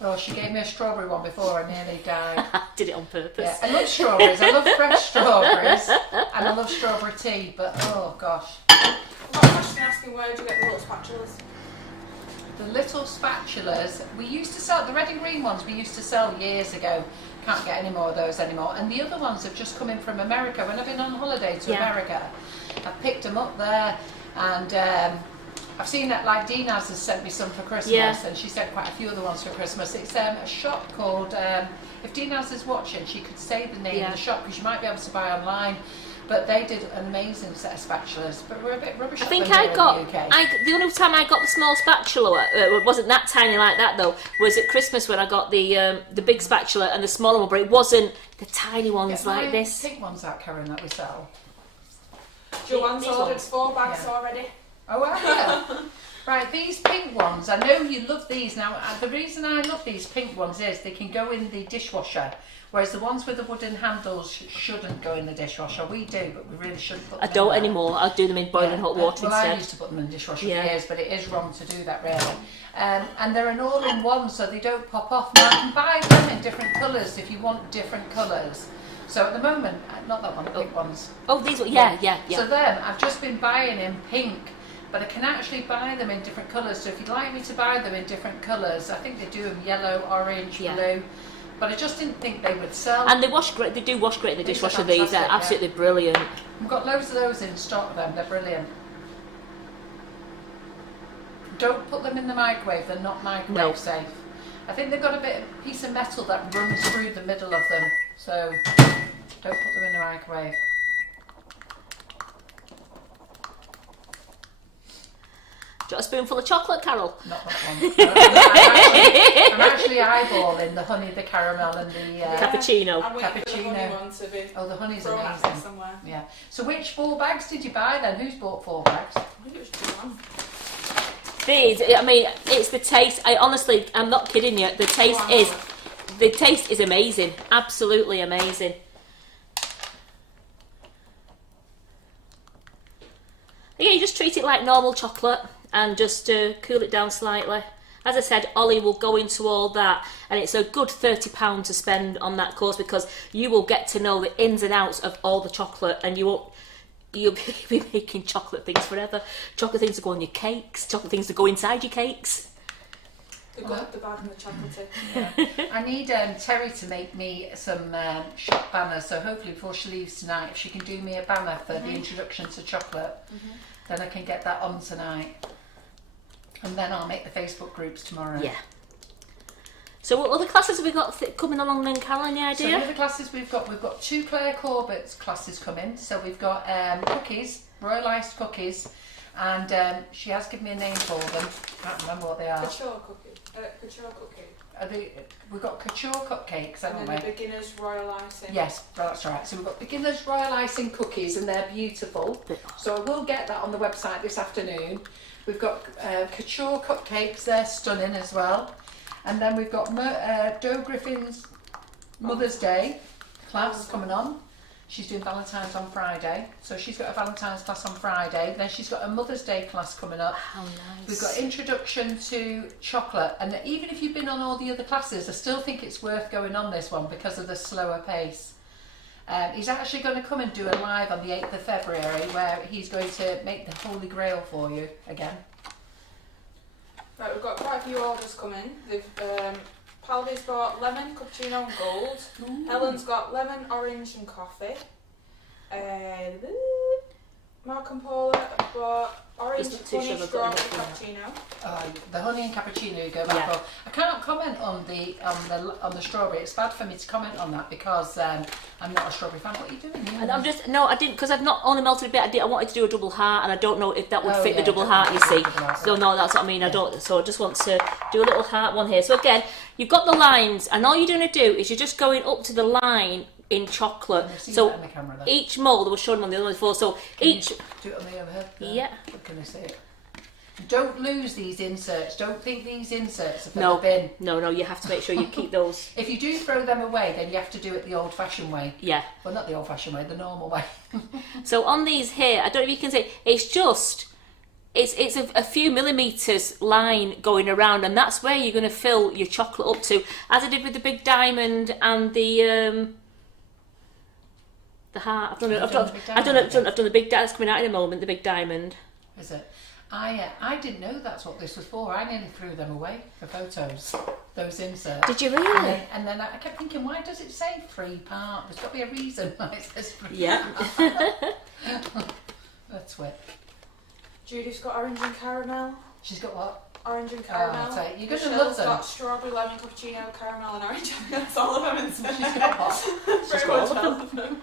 Oh, she gave me a strawberry one before I nearly died. Did it on purpose. Yeah, I love strawberries. I love fresh strawberries, and I love strawberry tea. But oh gosh. I've got a question asking where do you get the little spatulas? The little spatulas, we used to sell, the red and green ones we used to sell years ago. Can't get any more of those anymore. And the other ones have just come in from America. When I've been on holiday to America, I've picked them up there, and I've seen that, like Dina's has sent me some for Christmas, and she sent quite a few other ones for Christmas. It's a shop called, if Dina's is watching, she could say the name of the shop because you might be able to buy online. But they did an amazing set of spatulas, but we're a bit rubbish. I at think them here I got. in the UK. The only time I got the small spatula, it wasn't that tiny like that though. Was at Christmas when I got the big spatula and the smaller one, but it wasn't the tiny ones like this. Pink ones out, Karen, that we sell. Joanne's These ordered ones? 4 bags Yeah. already. Oh, yeah. Right, these pink ones, I know you love these. Now, the reason I love these pink ones is they can go in the dishwasher, whereas the ones with the wooden handles shouldn't go in the dishwasher. We do, but we really shouldn't put them I don't in there. anymore. I'll do them in boiling hot water Well, I instead. used to put them in the dishwasher Yeah. for years, but it is wrong to do that, really. And they're an all-in-one, so they don't pop off. Now, you can buy them in different colours if you want different colours. So at the moment, not that one, the pink ones. Oh, these ones. Yeah. So them, I've just been buying in pink, but I can actually buy them in different colours. So if you'd like me to buy them in different colours, I think they do them yellow, orange, Yeah. blue. But I just didn't think they would sell. And they wash great. They do wash great in the These are dishwasher. These are fantastic, yeah. absolutely brilliant. We've got loads of those in stock then, they're brilliant. Don't put them in the microwave, they're not microwave No. safe. I think they've got a piece of metal that runs through the middle of them, so don't put them in the microwave. Do you want a spoonful of chocolate, Carol? Not that one. I'm actually eyeballing the honey, the caramel and the... Cappuccino. I'm waiting for the Cappuccino. honey one to be Oh, the honey's thrown at me amazing. somewhere. Yeah. So which 4 bags did you buy then? Who's bought 4 bags? I think it was Joanne. These, I mean, it's the taste. I'm not kidding you. The taste is amazing. Absolutely amazing. Again, you just treat it like normal chocolate and just cool it down slightly. As I said, Ollie will go into all that, and it's a good £30 to spend on that course because you will get to know the ins and outs of all the chocolate, and you'll be making chocolate things forever. Chocolate things to go on your cakes, chocolate things to go inside your cakes. The good, the bad and the chocolatey. Yeah. I need Terry to make me some shop banners, so hopefully before she leaves tonight, if she can do me a banner for the introduction to chocolate, then I can get that on tonight. And then I'll make the Facebook groups tomorrow. Yeah. So what other classes have we got coming along then, Carol? Any So idea? the other classes we've got 2 Claire Corbett's classes coming. So we've got cookies, royal iced cookies, and she has given me a name for them. I can't remember what they are. Couture cookie. We've got couture cupcakes, haven't And we? then the beginner's royal icing. Yes, that's right. So we've got beginners royal icing cookies, and they're beautiful. So I will get that on the website this afternoon. We've got couture cupcakes, they're stunning as well. And then we've got Doe Griffin's Mother's Day class coming on. She's doing Valentine's on Friday. So she's got a Valentine's class on Friday. Then she's got a Mother's Day class coming up. How nice. We've got Introduction to Chocolate. And even if you've been on all the other classes, I still think it's worth going on this one because of the slower pace. He's actually going to come and do a live on the 8th of February where he's going to make the Holy Grail for you again. Right, we've got quite a few orders coming. They've Paldy's bought lemon, cappuccino and gold. Helen's got lemon, orange and coffee. Mark and Paula have bought orange, Just not too honey, sure I've got strawberry enough cappuccino. The honey and cappuccino you go back Yeah. for. I can't comment on the strawberry. It's bad for me to comment on that because I'm not a strawberry fan. What are you doing here? And I didn't, because I've not only melted a bit. I wanted to do a double heart, and I don't know if that would Oh, fit yeah, the double don't heart. You do see, double heart, so right. no, that's what I mean. I don't. So I just want to do a little heart one here. So again, you've got the lines, and all you're going to do is you're just going up to the line in chocolate. Can you see So that in the camera there? each mould, I was showing them on the other one before. So each, Do it on the overhead. there. Yeah. Can I see it? Don't lose these inserts. Don't think these inserts are for no, the bin. no, you have to make sure you keep those. If you do throw them away, then you have to do it the old-fashioned way. Yeah. Well, not the old-fashioned way, the normal way. So on these here, I don't know if you can see, it's a few millimetres line going around, and that's where you're going to fill your chocolate up to, as I did with the big diamond and the heart. I've done the big diamond. It's coming out in a moment. The big diamond. Is it? I didn't know that's what this was for. I nearly threw them away for photos. Those inserts. Did you really? And then I kept thinking, why does it say 3-part? There's got to be a reason why it says 3-part. Yeah. That's it. Judy's got orange and caramel. She's got what? Orange and caramel. so you're going to Michelle's love them. got strawberry, lemon, cappuccino, caramel and orange. I think that's all of them. She's got what? She's got all of them. them.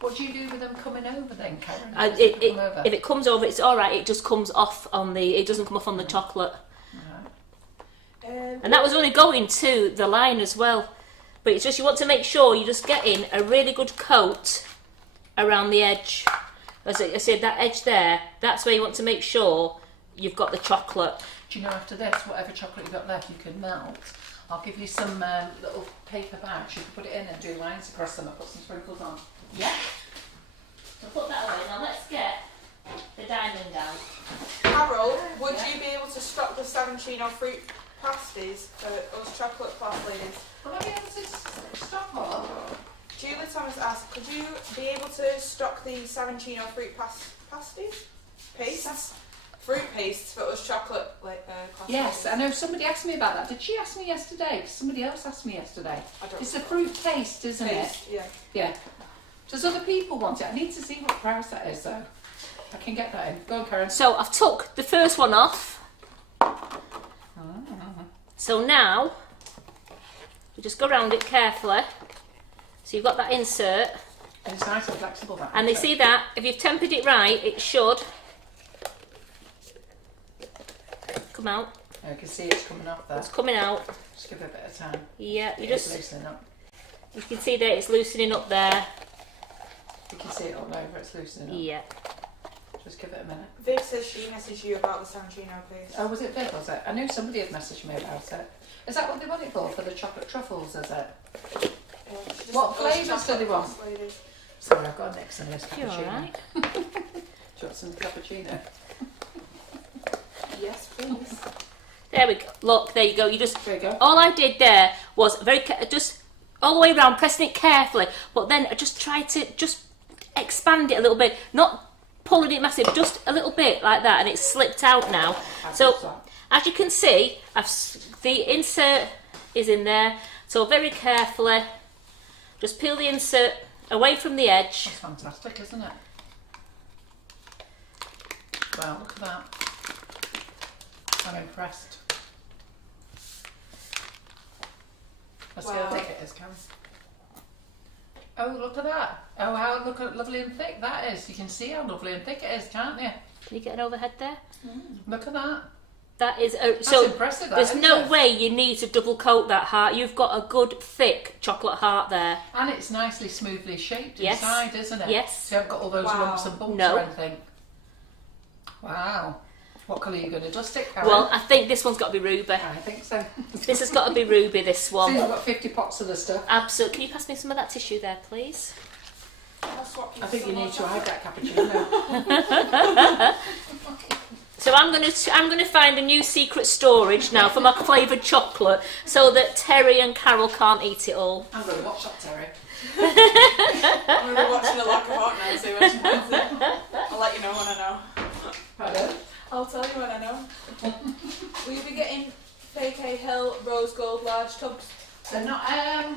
What What do you do with them coming over then, Karen? If it comes over, it's all right. It just comes off on the. It doesn't come off on the chocolate. And that was only going to the line as well. But it's just you want to make sure you're just getting a really good coat around the edge. As I said, that edge there, that's where you want to make sure you've got the chocolate. Do you know, after this, whatever chocolate you've got left, you can melt. I'll give you some little paper bags. You can put it in and do lines across them. I'll put some sprinkles on. Yeah? So put that away. Now let's get the diamond out. Carol, would you be able to stock the Savancino fruit pasties for us chocolate plus ladies? Will I be able to stop what? Julie Thomas asked, could you be able to stock the Savancino fruit pasties? Pastes? Fruit pastes for us chocolate class Yes, ladies? I know somebody asked me about that. Did she ask me yesterday? Somebody else asked me yesterday. I don't It's know. a fruit paste, isn't Paste, it? yeah. Yeah. Does other people want it? I need to see what price that is though. I can get that in. Go on, Karen. So I've took the first one off. So now you just go around it carefully. So you've got that insert, And it's nice and flexible, that. and they isn't it? see that if you've tempered it right, it should come out. I can see it's coming off there. It's coming out. Just give it a bit of time. Yeah, you It's just loosening up. you can see that it's loosening up there. You can see it all over. It's loosening up. Yeah. Just give it a minute. Viv says she messaged you about the Savancino paste. Oh, was it Viv? Was it? I knew somebody had messaged me about it. Is that what they want it for? For the chocolate truffles? Is it? Yeah, she just What said us flavours do chocolate they want? plus ladies. Sorry, I've got a mix in this You're cappuccino. alright. Do you want some cappuccino? Yes, please. There we go. Look, there you go. You just There you go. all I did there was just all the way around, pressing it carefully, but then I just tried to just expand it a little bit, not pulling it massive, just a little bit like that, and it's slipped out now. So as you can see, the insert is in there, so very carefully just peel the insert away from the edge. That's fantastic, isn't it? Wow, look at that. I'm impressed. Let's see how Wow. thick it is, Karen. Oh, look at that. Oh, how look at lovely and thick that is. You can see how lovely and thick it is, can't you? Can you get an overhead there? Look at that. That is That's so. impressive, that, There's isn't no it? way you need to double coat that heart. You've got a good thick chocolate heart there. And it's nicely smoothly shaped Yes. inside, isn't it? Yes. So you haven't got all those Wow. lumps and bumps No. or anything. Wow. What colour are you going to dust it, Karen? Well, I think this one's got to be ruby. I think so. This has got to be ruby, this So one. you've got 50 pots of the stuff. Absolutely. Can you pass me some of that tissue there, please? I'll swap you I think some you more need to chocolate. hide that cappuccino. So I'm gonna find a new secret storage now for my flavoured chocolate, so that Terry and Carol can't eat it all. I'm going to watch that, Terry. I'm going to be watching a lack of heart now, see when she finds it. I'll let you know when I know. Pardon? I'll tell you when I know. Will you be getting Fake Hill Rose Gold large tubs? They're not. I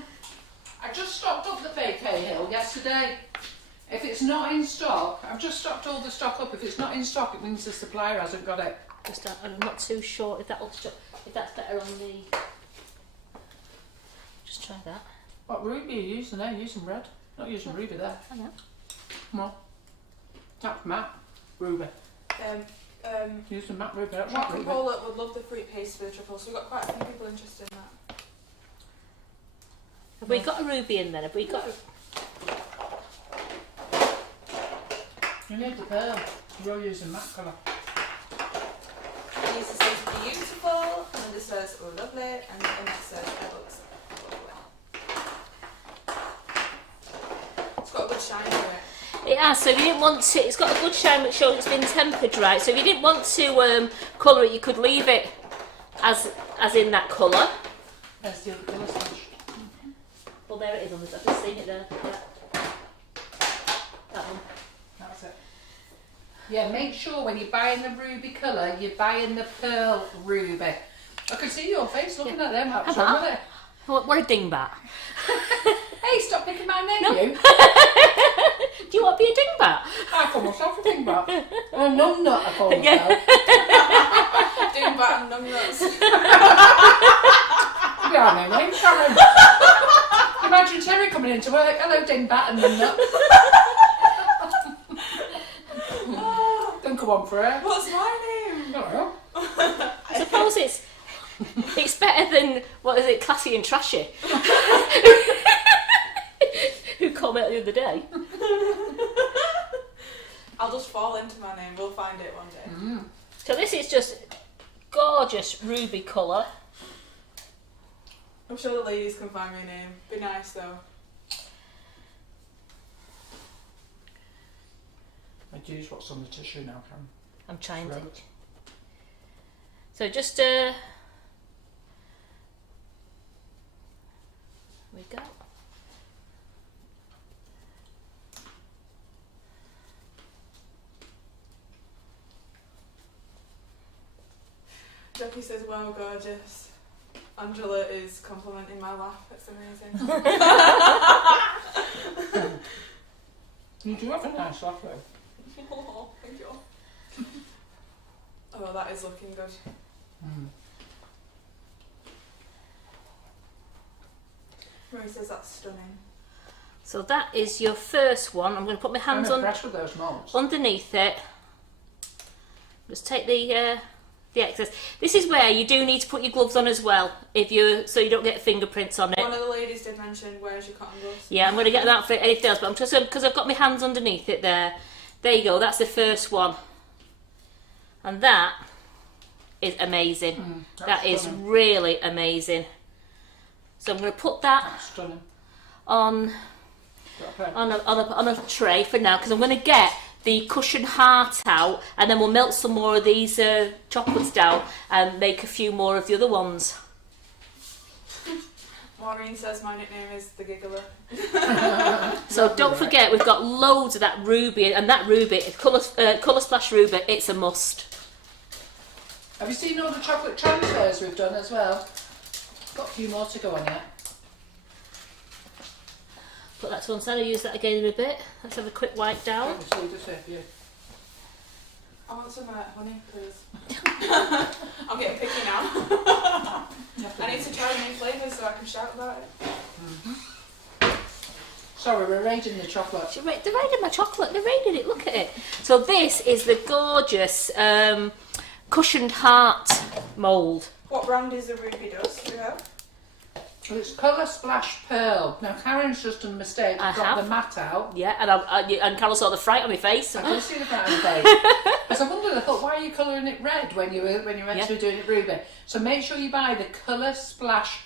just stocked up the Fake Hill yesterday. If it's not in stock, I've just stocked all the stock up. If it's not in stock, it means the supplier hasn't got it. Just I'm not too sure if that's better on the. Just try that. What ruby are you using there? You're using red. Not using ruby there. I know. Come on. That's matte ruby. Using matte ruby. That's not Mark and ruby. Paula would love the fruit paste for the truffles, so we've got quite a few people interested in that. Have we got a ruby in there? Have we got? You need the pearl. You're using matte colour. Lisa says beautiful, and Linda says oh lovely, and Emma says it looks lovely. It's got a good shine to it. It has. So if you didn't want to, it's got a good shine which shows it's been tempered right. So if you didn't want to colour it, you could leave it as in that colour. There's the other colour swatch. Well, there it is on this. I've just seen it there. Yeah. That one. That's it. Yeah, make sure when you're buying the ruby colour, you're buying the pearl ruby. I can see your face looking at them. What's Have wrong I? with it? What a dingbat. Hey, stop picking my name, No. you. Do you want to be a dingbat? I call myself a dingbat. Oh, numbnut, I call myself. Yeah. Doing bat and numbnuts. Yeah, my name, Karen. Imagine Terry coming into work. Hello, dingbat and numbnut. come on for it. What's my name? I suppose it's better than, what is it, Classy and Trashy. Who called me out the other day. I'll just fall into my name. We'll find it one day. So this is just gorgeous ruby colour. I'm sure the ladies can find my name. Be nice though. I do use what's on the tissue now, Karen. I'm trying to. Right. So just there we go. Jackie says, wow, gorgeous. Angela is complimenting my laugh. It's amazing. You do have a nice laugh though. Oh, thank you. Oh, that is looking good. Mary says that's stunning. So that is your first one. I'm going to put my hands I'm on impressed with those moulds. underneath it. Just take the excess. This is where you do need to put your gloves on as well, so you don't get fingerprints on it. One of the ladies did mention, where's your cotton gloves? Yeah, I'm going to get that for anything else, but I'm just because I've got my hands underneath it there. There you go. That's the first one, and that is amazing. That is stunning. really amazing. So I'm going to put that That's stunning. on a tray for now, because I'm going to get the cushion heart out, and then we'll melt some more of these chocolates down and make a few more of the other ones. Maureen says my nickname is the Giggler. So don't forget, we've got loads of that ruby, and that ruby, colour splash ruby, it's a must. Have you seen all the chocolate transfers we've done as well? Got a few more to go on yet. Put that to one side, I'll use that again in a bit. Let's have a quick wipe down. Obviously, just if you. I want some honey, please. I'm getting picky now. I need to try new flavours so I can shout about it. Sorry, we're raiding the chocolate. They're raiding my chocolate, they're raiding it, look at it. So this is the gorgeous cushioned heart mould. What brand is the Ruby Dust you have? Well, it's Colour Splash Pearl. Now, Karen's just done a mistake. I Got have. the mat out. Yeah, and Carol saw the fright on my face. I can see the front of the face. Because I wondered, I thought, why are you colouring it red when you're meant to be doing it ruby? So make sure you buy the Colour Splash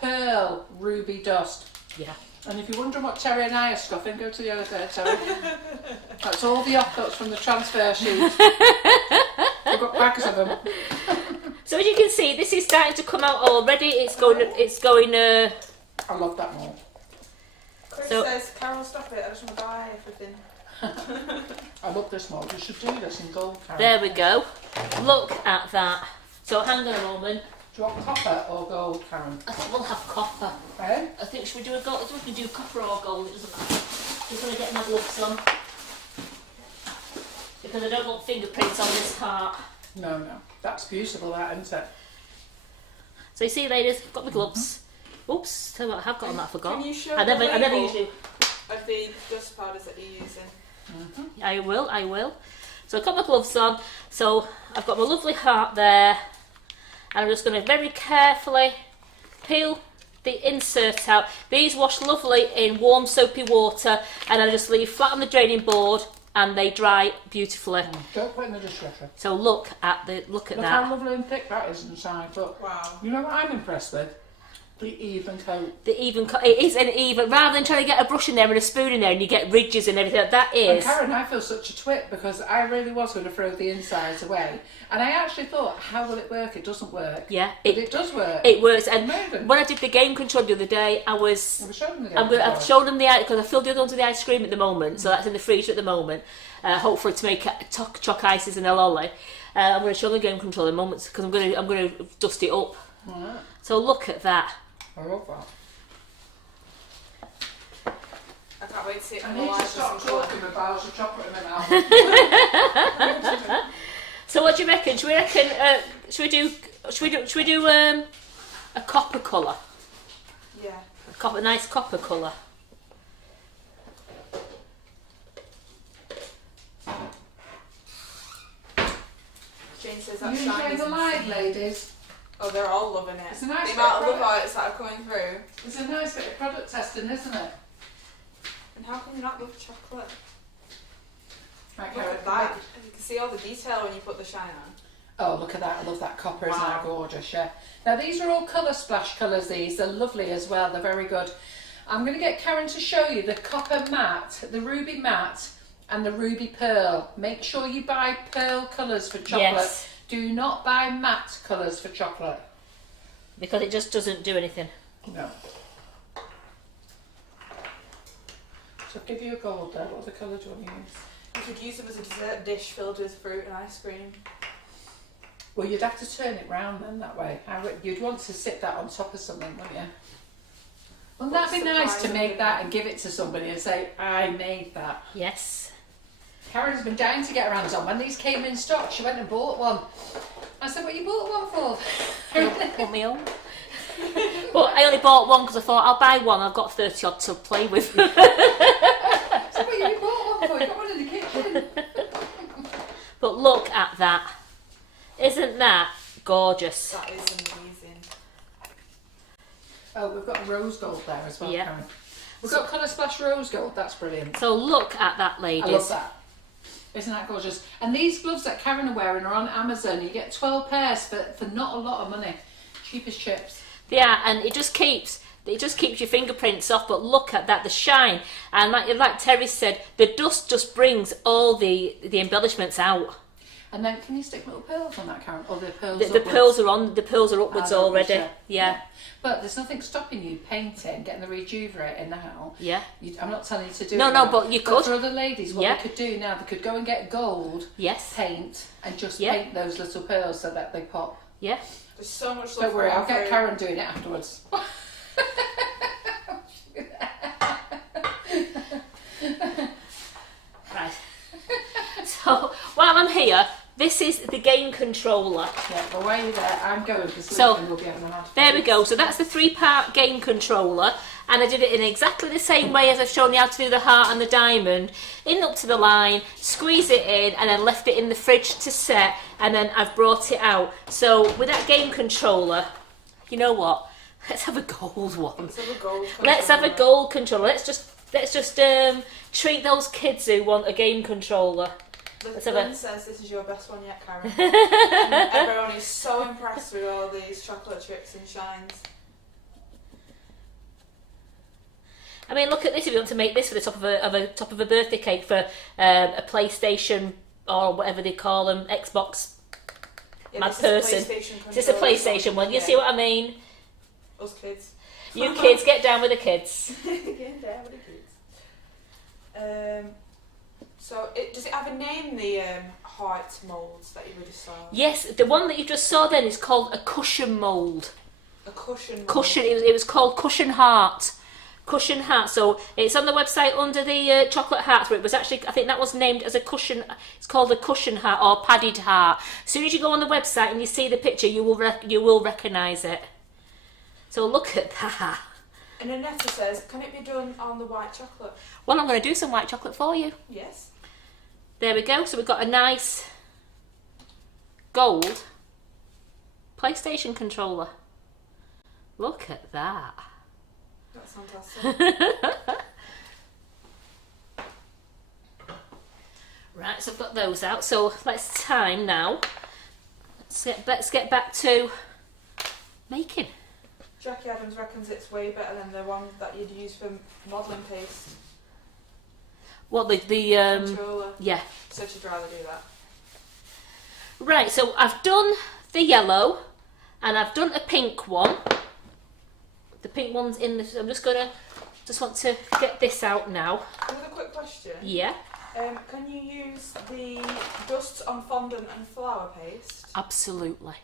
Pearl Ruby Dust. Yeah. And if you're wondering what Terry and I are scoffing, go to the other day, Terry. That's all the offcuts from the transfer sheet. We've got bags of them. So as you can see, this is starting to come out already. It's going. I love that mould. Chris So- says, Carol, stop it. I just want to buy everything. I love this mould. You should do this in gold, Karen. There we go. Look at that. So hang on a moment. Do you want copper or gold, Karen? I think we'll have copper. Eh? I think should we do a gold? If we do copper or gold, it doesn't matter. Just going to get my gloves on because I don't want fingerprints on this heart. No. That's beautiful, that, isn't it? So you see, ladies, I've got my gloves. Oops, tell you what I have got on that. I forgot. Can you show I never the label usually. of the dust powders that you're using? I will. So I've got my gloves on. So I've got my lovely heart there. And I'm just going to very carefully peel the insert out. These wash lovely in warm soapy water, and I just leave flat on the draining board, and they dry beautifully. Don't put it in the dishwasher. So look at Look that. how lovely and thick that is inside. But Wow. you know what I'm impressed with? The even coat. It is an even, rather than trying to get a brush in there and a spoon in there and you get ridges and everything. That And is. Karen, I feel such a twit because I really was going to throw the insides away. And I actually thought, how will it work? It doesn't work. Yeah, But it does work. It works. And Amazing. when I did the game control the other day, Have we shown them I've shown them because I filled the other ones with the ice cream at the moment, so that's in the freezer at the moment. Hopefully to make choc ices and a lolly. I'm going to show them the game control in moments because I'm going to dust it up. Right. So look at that. I love that. I can't wait to see it I on need the to live. stop talking with bars of chocolate in my mouth. So what do you reckon? Should we do a copper colour? Yeah. A nice copper colour. Jamie says that You shine enjoying is the live, insane. ladies? Oh, they're all loving it. It's a nice the bit amount of of love product. arts that are coming through. It's a nice bit of product testing, isn't it? And how can you not love chocolate? Right, Look Karen, at that. You can see all the detail when you put the shine on. Oh, look at that. I love that copper. Isn't that Wow. gorgeous? Yeah. Now, these are all colour splash colours, these. They're lovely as well. They're very good. I'm going to get Karen to show you the copper matte, the ruby matte, and the ruby pearl. Make sure you buy pearl colours for chocolate. Yes. Do not buy matte colours for chocolate. Because it just doesn't do anything. No. So I'll give you a gold there. What other colour do you want to use? You could use them as a dessert dish filled with fruit and ice cream. Well, you'd have to turn it round then that way. You'd want to sit that on top of something, wouldn't you? Wouldn't that be nice to make that and give it to somebody and say, I made that? Yes. Karen's been dying to get her hands on. When these came in stock, she went and bought one. I said, what you bought one for? Put me on. But I only bought one because I thought I'll buy one. I've got 30 odd to play with. I said, what you bought one for? You got one in the kitchen. But look at that. Isn't that gorgeous? That is amazing. Oh, we've got rose gold there as well, Yeah. Karen. We've got colour splash rose gold. That's brilliant. So look at that, ladies. I love that. Isn't that gorgeous? And these gloves that Karen are wearing are on Amazon. You get 12 pairs for not a lot of money. Cheap as chips. Yeah, and it just keeps your fingerprints off. But look at that, the shine, and like Terry said, the dust just brings all the embellishments out. And then can you stick little pearls on that, Karen? Or the pearls The upwards? pearls are on. The pearls are upwards Ah, already. yeah. Yeah. But there's nothing stopping you painting, getting the rejuvenate now. Yeah. I'm not telling you to do No, it. no, now. but you could. For other ladies, what Yeah. they could do now, they could go and get gold Yes. paint and just Yeah. paint those little pearls so that they pop. Yeah. There's so much love Don't worry, I'll coming get through. Karen doing it afterwards. Right. So while I'm here, this is the game controller. Yeah, but while you're there, I'm going because So, Lincoln will be having a hard There we go. So that's the 3-part game controller, and I did it in exactly the same way as I've shown you how to do the heart and the diamond. In up to the line, squeeze it in, and then left it in the fridge to set, and then I've brought it out. So with that game controller, you know what? Let's have a gold one. Let's have a gold Let's have a controller. gold controller. Let's just treat those kids who want a game controller. Let's have Lynn a- says this is your best one yet, Karen. And everyone is so impressed with all these chocolate chips and shines. I mean, look at this. If you want to make this for the top of a birthday cake for a PlayStation or whatever they call them, Xbox. Yeah, Mad this person. Is a PlayStation Just a controller. PlayStation one. You Yeah. see what I mean? Us kids. You kids, get down with the kids. Get down with the kids. So, does it have a name, the heart moulds that you would have saw? Yes, the one that you just saw then is called a cushion mould. A cushion mould. Cushion. It was called Cushion Heart. Cushion Heart. So it's on the website under the chocolate hearts, where it was actually, I think that was named as a cushion. It's called a cushion heart or padded heart. As soon as you go on the website and you see the picture, you will recognise it. So look at that. And Annetta says, can it be done on the white chocolate? Well, I'm going to do some white chocolate for you. Yes. There we go. So we've got a nice gold PlayStation controller. Look at that. That's fantastic. Right, so I've got those out. So let's time now. Let's get back to making. Jackie Adams reckons it's way better than the one that you'd use for modelling paste. What the Controller. yeah. So she'd rather do that. Right, so I've done the yellow and I've done a pink one. The pink one's in the, I'm just want to get this out now. Another quick question. Yeah, Can you use the dust on fondant and flour paste? absolutely.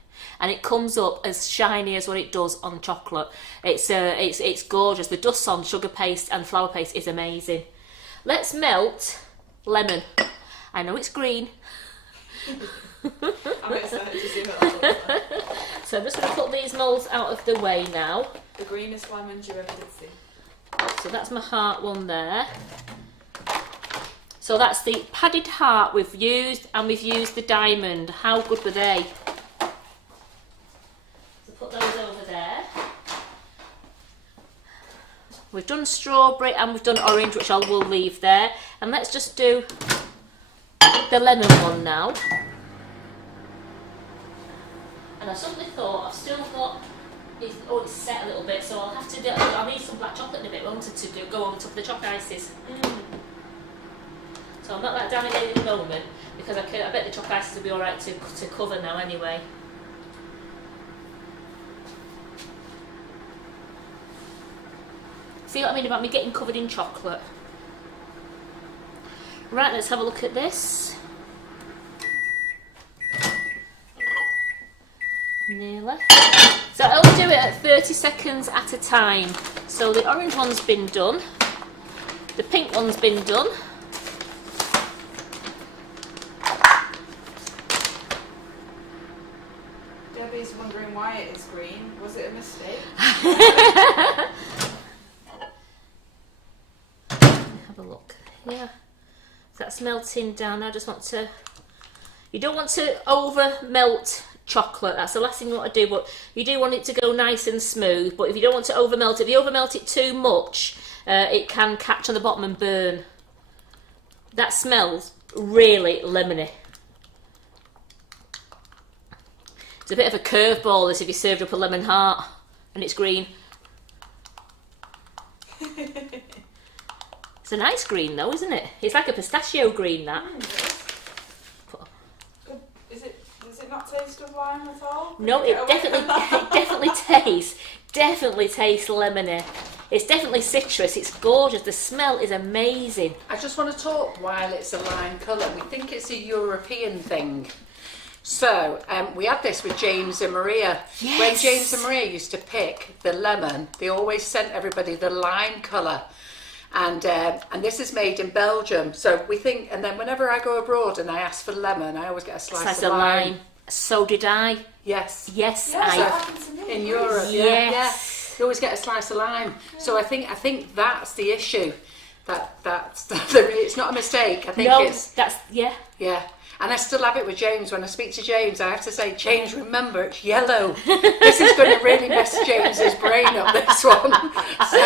And it comes up as shiny as what it does on chocolate. It's gorgeous. The dust on sugar paste and flour paste is amazing. Let's melt lemon. I know it's green. I'm excited to see what that looks like. So I'm just going to put these moulds out of the way now. The greenest lemons you ever did see. So that's my heart one there. So that's the padded heart we've used, and we've used the diamond. How good were they? So put those over there. We've done strawberry and we've done orange, which I will leave there. And let's just do the lemon one now. And I suddenly thought I've still got, it's set a little bit, so I'll have to do, I'll need some black chocolate in a bit. I wanted to go on top of the chocolate ices. So I'm not that damn it at the moment, because I bet the chocolate ices will be alright to cover now anyway. See what I mean about me getting covered in chocolate? Right, let's have a look at this. Nearly. So I'll do it at 30 seconds at a time. So the orange one's been done. The pink one's been done. Debbie's wondering why it is green. Was it a mistake? Have a look. Yeah. That's melting down. I just want to... You don't want to over melt chocolate. That's the last thing you want to do, but you do want it to go nice and smooth. But if you don't want to over melt it, if you over melt it too much, it can catch on the bottom and burn. That smells really lemony. It's a bit of a curveball, this, if you served up a lemon heart and it's green. It's a nice green though, isn't it? It's like a pistachio green, that. Does it not taste of lime at all? No, it definitely tastes lemony. It's definitely citrus. It's gorgeous. The smell is amazing. I just want to talk while it's a lime colour. We think it's a European thing. So, we had this with James and Maria. Yes. When James and Maria used to pick the lemon, they always sent everybody the lime colour. And this is made in Belgium. So we think, and then whenever I go abroad and I ask for lemon, I always get a slice of lime. So did I. Yes. Yes, that happened to me. In Europe, Yes. You always get a slice of lime. So I think that's the issue. It's not a mistake. I think yeah. And I still have it with James. When I speak to James, I have to say, James, remember, it's yellow. This is going to really mess James's brain up, this one. So,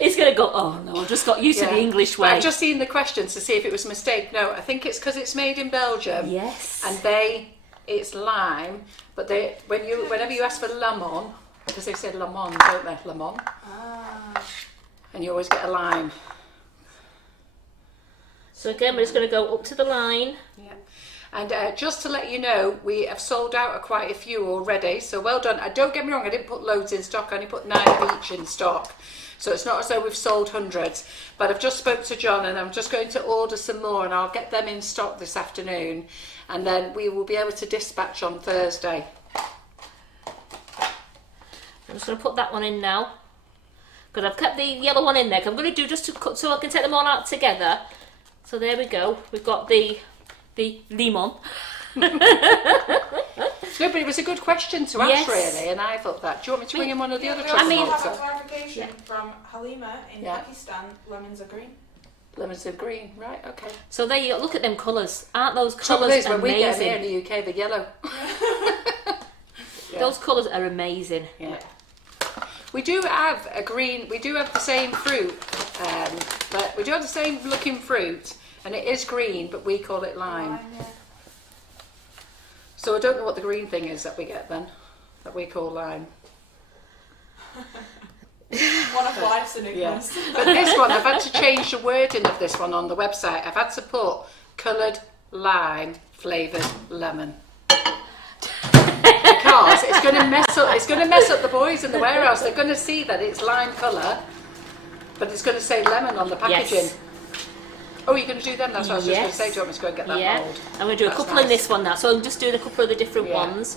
it's going to go, oh no, I just got used to the English way. But I've just seen the questions to see if it was a mistake. No, I think it's because it's made in Belgium. Yes. And it's lime, but whenever you ask for lemon, because they say lemon, don't they? Lemon. Ah. And you always get a lime. So again, we're just going to go up to the line. Yeah. And just to let you know, we have sold out of quite a few already, so well done. Don't get me wrong, I didn't put loads in stock, I only put 9 of each in stock. So it's not as though we've sold hundreds. But I've just spoke to John and I'm just going to order some more and I'll get them in stock this afternoon. And then we will be able to dispatch on Thursday. I'm just going to put that one in now. Because I've kept the yellow one in there. 'Cause I'm going to do just to cut so I can take them all out together. So there we go. We've got the lemon. No, but it was a good question to ask, really, and I thought that. Do you want me to bring in one of the other chocolate? We have a clarification from Halima in Yeah. Pakistan. Lemons are green. Lemons are green, right? Okay. So there you go. Look at them colours. Aren't those Trouble colours is, when we get them here in amazing? the UK, they're yellow. Yeah. Those colours are amazing. Yeah. We do have a green. We do have the same fruit, but we do have the same looking fruit, and it is green, but we call it lime. Yeah. So I don't know what the green thing is that we get then, that we call lime. One of life's enigmas. Yeah. But this one, I've had to change the wording of this one on the website. I've had to put coloured lime flavoured lemon. Because it's going to mess up the boys in the warehouse. They're going to see that it's lime colour, but it's going to say lemon on the packaging. Yes. Oh, you're going to do them? That's what I was just going to say. Do you want me to go and get that mould? I'm going to do a couple in this one now. So I'm just doing a couple of the different ones.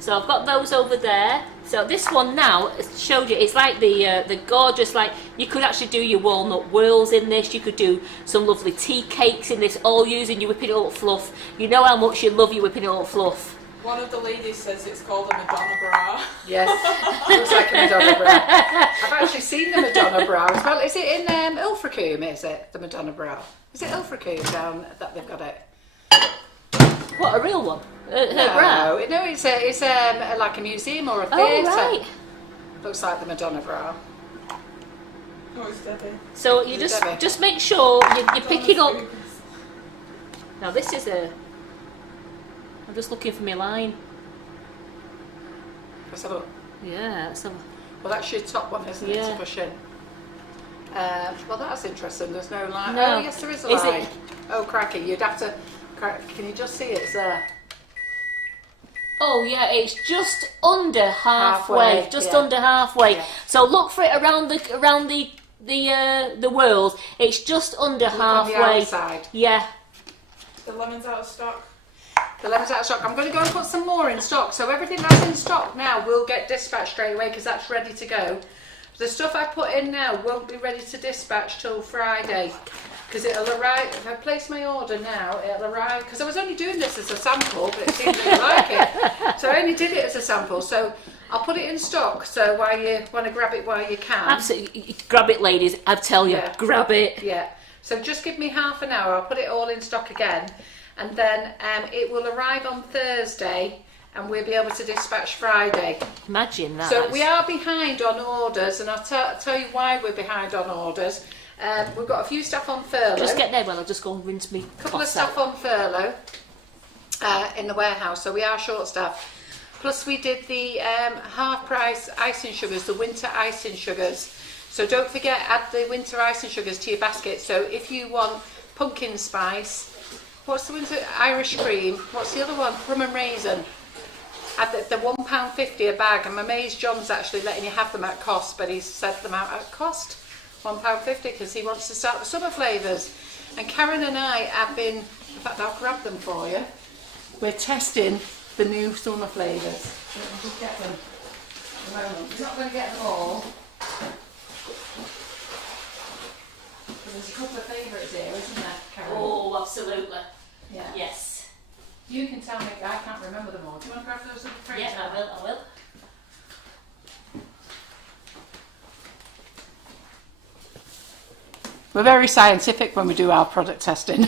So I've got those over there. So this one now showed you. It's like the gorgeous. Like you could actually do your walnut whirls in this. You could do some lovely tea cakes in this, all using your whipping up fluff. You know how much you love your whipping up fluff. One of the ladies says it's called a Madonna bra. Yes, looks like a Madonna bra. I've actually seen the Madonna bra as well. Is it in Ilfracombe, is it? The Madonna bra? Is it Ilfracombe down that they've got it? What, a real one? Her No, bra? no, it's like a museum or a theatre. Oh, right. Looks like the Madonna bra. Oh, it's Debbie. So you Debbie. just make sure you're picking up. Now this is a. I'm just looking for my line. Let's have a look. Yeah, that's a. Well, that's your top one, isn't it, Yeah. to push in? Well, that's interesting. There's no line. No. Oh, yes, there is a Is it- line. Oh, cracky. You'd have to... Can you just see it? It's there. Oh yeah, it's just under halfway. Halfway, Just yeah. under halfway. Yeah. So look for it around the world. It's just under Look on the halfway. outside. Yeah. The lemon's out of stock. The lemon's out of stock. I'm going to go and put some more in stock. So everything that's in stock now will get dispatched straight away because that's ready to go. The stuff I put in now won't be ready to dispatch till Friday because it'll arrive. If I place my order now, it'll arrive because I was only doing this as a sample, but it seemed really like it. So I only did it as a sample. So I'll put it in stock. So while you want to grab it while you can. Absolutely. Grab it, ladies. I tell you, Yeah. grab it. Yeah. So just give me half an hour. I'll put it all in stock again, and then it will arrive on Thursday, and we'll be able to dispatch Friday. Imagine that. So we are behind on orders, and I'll tell you why we're behind on orders. We've got a few staff on furlough. Just get there. Well, I'll just go and rinse me. A couple of staff on furlough in the warehouse, so we are short staffed. Plus we did the half price icing sugars, the winter icing sugars. So don't forget, add the winter icing sugars to your basket. So if you want pumpkin spice, what's the winter Irish cream? What's the other one? Rum and raisin. Add the £1.50 a bag. I'm amazed John's actually letting you have them at cost, but he's set them out at cost. £1.50 because he wants to start the summer flavours. And Karen and I have been, in fact I'll grab them for you. We're testing the new summer flavours. Let me just get them. We're not going to get them all. There's a couple of favourites here, isn't there, Karen? Oh, absolutely. Yeah. Yes. You can tell me, I can't remember them all. Do you want to grab those little frames? Yeah, I will. We're very scientific when we do our product testing.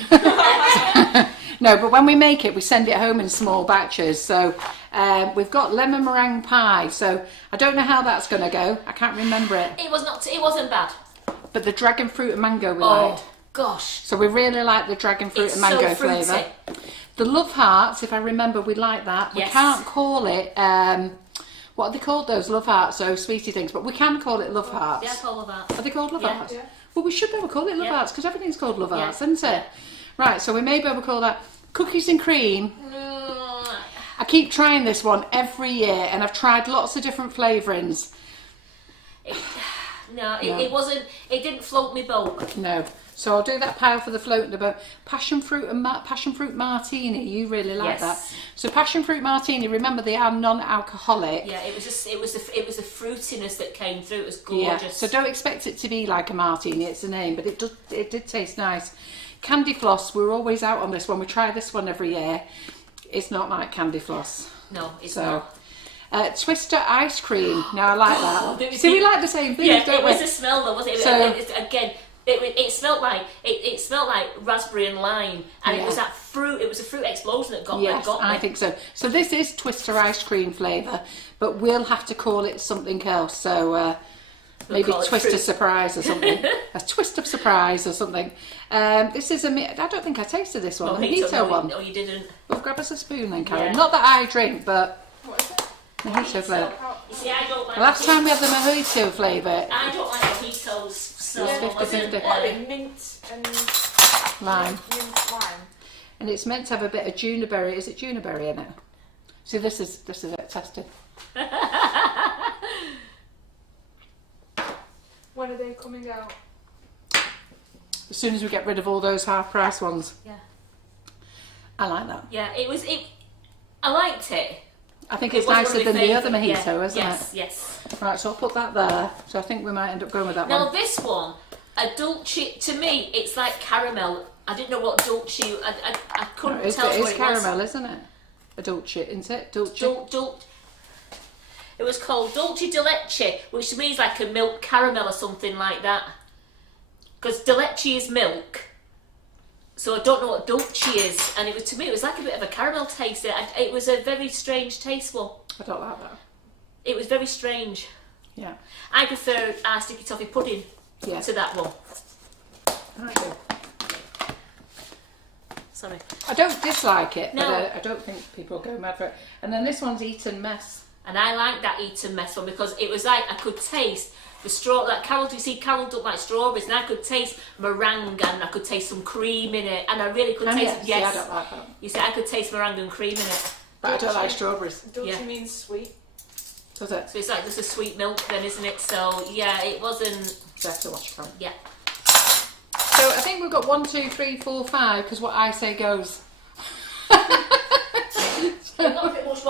No, but when we make it, we send it home in small batches. So we've got lemon meringue pie. So I don't know how that's going to go. I can't remember it. It wasn't bad. But the dragon fruit and mango we Oh liked. gosh. So we really like the dragon fruit It's and mango so fruity. flavour. The love hearts, if I remember, we like that. Yes. We can't call it. What are they called? Those love hearts, so sweetie things. But we can call it love hearts. Yeah, all of that. Are they called love Yeah. hearts? Yeah. Well, we should be able to call it love Yeah. hearts because everything's called love Yeah. hearts, isn't it? Yeah. Right, so we may be able to call that cookies and cream. Mm, I keep trying this one every year, and I've tried lots of different flavourings. no, No. it wasn't. It didn't float me boat. No, so I'll do that pile for the floating about passion fruit and passion fruit martini. You really like Yes. that. So passion fruit martini. Remember, they are non-alcoholic. Yeah, it was the fruitiness that came through. It was Yeah, gorgeous. so don't expect it to be like a martini, it's a name, but it did taste nice. Candy floss, we're always out on this one. We try this one every year. It's not like candy floss. No, it's So, not. Twister ice cream. Now I like Oh, that. See, we like the same things, Yeah, don't it we? was the smell though, wasn't it? So- It smelled like it smelled like raspberry and lime, and Yeah. it was that fruit. It was a fruit explosion that got Yes, me. I think so. So this is Twister ice cream flavour, but we'll have to call it something else. So maybe call it Twister fruit. surprise or something. A twist of surprise or something. This is I don't think I tasted this one. The mojito one. No, you didn't. Well, grab us a spoon then, Karen. Yeah. Not that I drink, but What is it? mojito flavour. You see, I don't like. The last time we had the mojito flavour, I don't like mojitos. So It's I wasn't, 50-50. What, with mint and lime. mint lime? And it's meant to have a bit of juniperberry. Is it juniperberry in it? See, this is it tested. When are they coming out? As soon as we get rid of all those half-price ones. Yeah. I like that. Yeah, I liked it. I think It it's was one nicer of my than the other favourite- mojito, yeah, isn't yes, it? Yes. Right, so I'll put that there. So I think we might end up going with that Now one. this one, a dulce. To me, it's like caramel. I didn't know what dulce. I couldn't It's, tell it's what it caramel, was. isn't it? a dolce, isn't it? Dolce. It was called Dolce de Leche, which means like a milk caramel or something like that. Because de leche is milk, so I don't know what dolce is. And it was, to me, it was like a bit of a caramel taste. It was a very strange taste one. I don't like that. It was very strange. Yeah. I prefer our sticky toffee pudding to that one. I do. Sorry. I don't dislike it, No. but I don't think people go mad for it. And then this one's Eton Mess. And I like that Eton Mess one because it was like I could taste the straw. Like Carol, do you see Carol don't like strawberries? And I could taste meringue and I could taste some cream in it. And I really could taste. Yes. Yeah, I don't like that. You see, I could taste meringue and cream in it. But I don't like strawberries. Dolce means sweet. Does it? So it's like just a sweet milk then, isn't it? So yeah, it wasn't. So I have to watch it. Yeah. So I think we've got 1, 2, 3, 4, 5 because what I say goes. Not a bit much,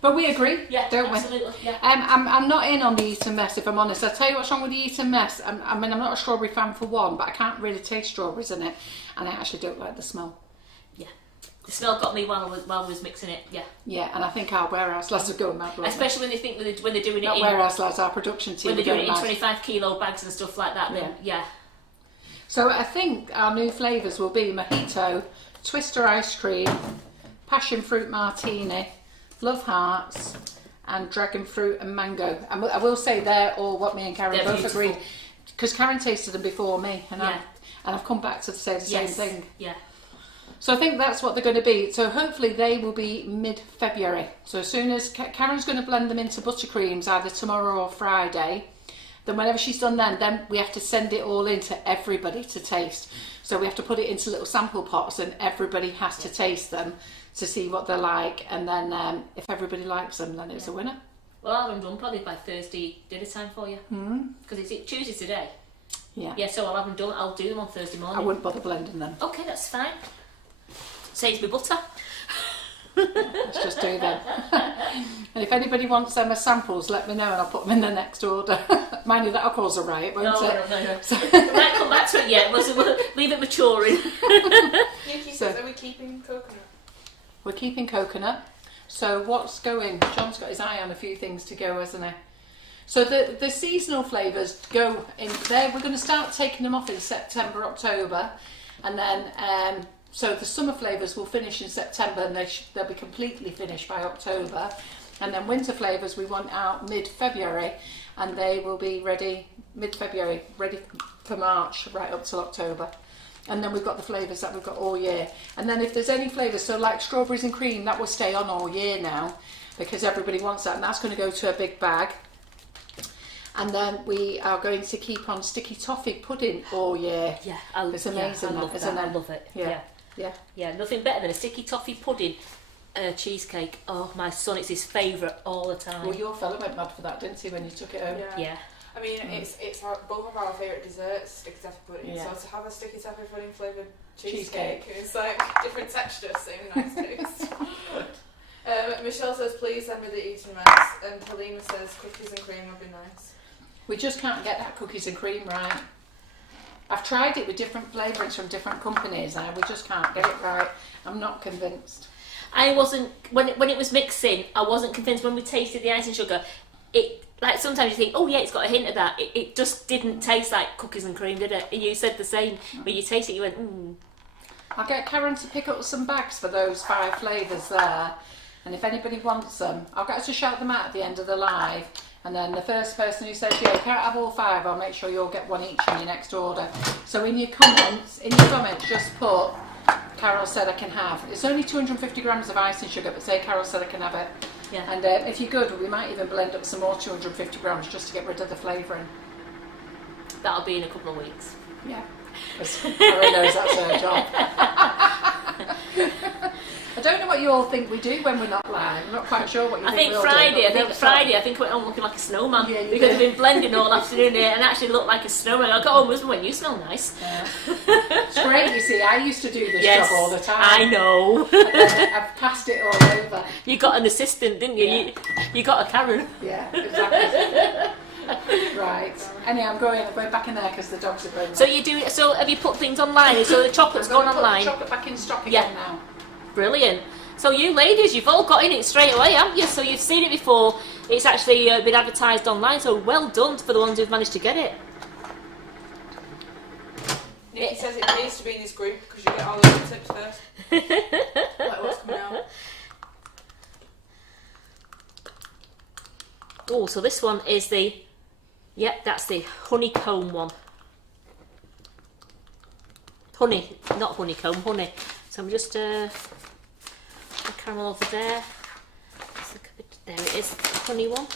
But we agree, don't absolutely, we? Yeah. I'm not in on the Eton Mess, if I'm honest. I'll tell you what's wrong with the Eton Mess. I mean, I'm not a strawberry fan for one, but I can't really taste strawberries in it, and I actually don't like the smell. Yeah. The smell got me while I was mixing it. Yeah. Yeah, and I think our warehouse lads are going mad. Especially when they think when they're doing it not in warehouse lads, our production team. when they're doing it in mad. 25 kilo bags and stuff like that. Then yeah. So I think our new flavours will be mojito, twister ice cream, passion fruit martini, love hearts, and dragon fruit and mango. And I will say they're all what me and Karen They're both beautiful. agreed, because Karen tasted them before me, and I've come back to say the same thing. Yeah. So I think that's what they're going to be. So hopefully they will be mid-February. So as soon as Karen's going to blend them into buttercreams either tomorrow or Friday, then whenever she's done then we have to send it all in to everybody to taste. So we have to put it into little sample pots and everybody has to taste them to see what they're like. And then if everybody likes them, then it's a winner. Well, I'll have them done probably by Thursday dinner time for you. Because it's Tuesday today. Yeah. Yeah, so I'll have them done. I'll do them on Thursday morning. I wouldn't bother blending them. Okay, that's fine. Saves me butter. Let's just do them. And if anybody wants them as samples, let me know and I'll put them in the next order. Mind you, that'll cause a riot, won't it? No. So, we might come back to it yet. We'll leave it maturing. Are we keeping coconut? We're keeping coconut. So what's going? John's got his eye on a few things to go, hasn't he? So the seasonal flavours go in there. We're going to start taking them off in September, October, and then so the summer flavours will finish in September and they'll be completely finished by October. And then winter flavours we want out mid-February and they will be ready mid-February, ready for March, right up till October. And then we've got the flavours that we've got all year. And then if there's any flavours, so like strawberries and cream, that will stay on all year now because everybody wants that and that's going to go to a big bag. And then we are going to keep on sticky toffee pudding all year. Yeah, it's amazing. I love isn't that. it? I love it. Yeah. Yeah, nothing better than a sticky toffee pudding cheesecake. Oh, my son, it's his favourite all the time. Well, your fella went mad for that, didn't he, when you took it home? Yeah. I mean, it's both of our favourite desserts, sticky toffee pudding. Yeah. So to have a sticky toffee pudding flavoured cheesecake is like different texture, same nice taste. Michelle says, please send me the Eton Mess. And Halima says, cookies and cream would be nice. We just can't get that cookies and cream right. I've tried it with different flavourings from different companies and we just can't get it right. I'm not convinced. I wasn't, when it was mixing, I wasn't convinced when we tasted the icing sugar. It, like sometimes you think, oh yeah, it's got a hint of that. It just didn't taste like cookies and cream, did it? And you said the same. When you taste it, you went, I'll get Karen to pick up some bags for those 5 flavours there. And if anybody wants them, I'll get her to shout them out at the end of the live. And then the first person who says, yeah, you can't have all 5, I'll make sure you'll get one each in your next order. So in your comments, just put, Carol said I can have. It's only 250 grams of icing sugar, but say Carol said I can have it. Yeah. And if you're good, we might even blend up some more 250 grams just to get rid of the flavouring. that'll be in a couple of weeks. Yeah. Carol knows that's her job. I don't know what you all think we do when we're not live. I'm not quite sure what you think we'll Friday, do. I think I went home looking like a snowman because did. I've been blending all afternoon here and actually looked like a snowman. I got home, husband went, you smell nice. Yeah. It's great, you see. I used to do this job all the time. I know. I've passed it all over. You got an assistant, didn't you? Yeah. You got a Karen. Yeah, exactly. Right. Anyway, I'm going back in there because the dogs are going. So you do it. So have you put things online? So the chocolate's gone online. Chocolate back in stock again now. Brilliant. So you ladies, you've all got in it straight away, haven't you? So you've seen it before. It's actually been advertised online, so well done for the ones who've managed to get it. Nikki says it pays to be in this group because you get all the good tips first. Like what's coming out. Oh, so this one is the, yep, that's the honeycomb one. Honey, not honeycomb, honey. So I'm just, the caramel over there. There it is, the honey one.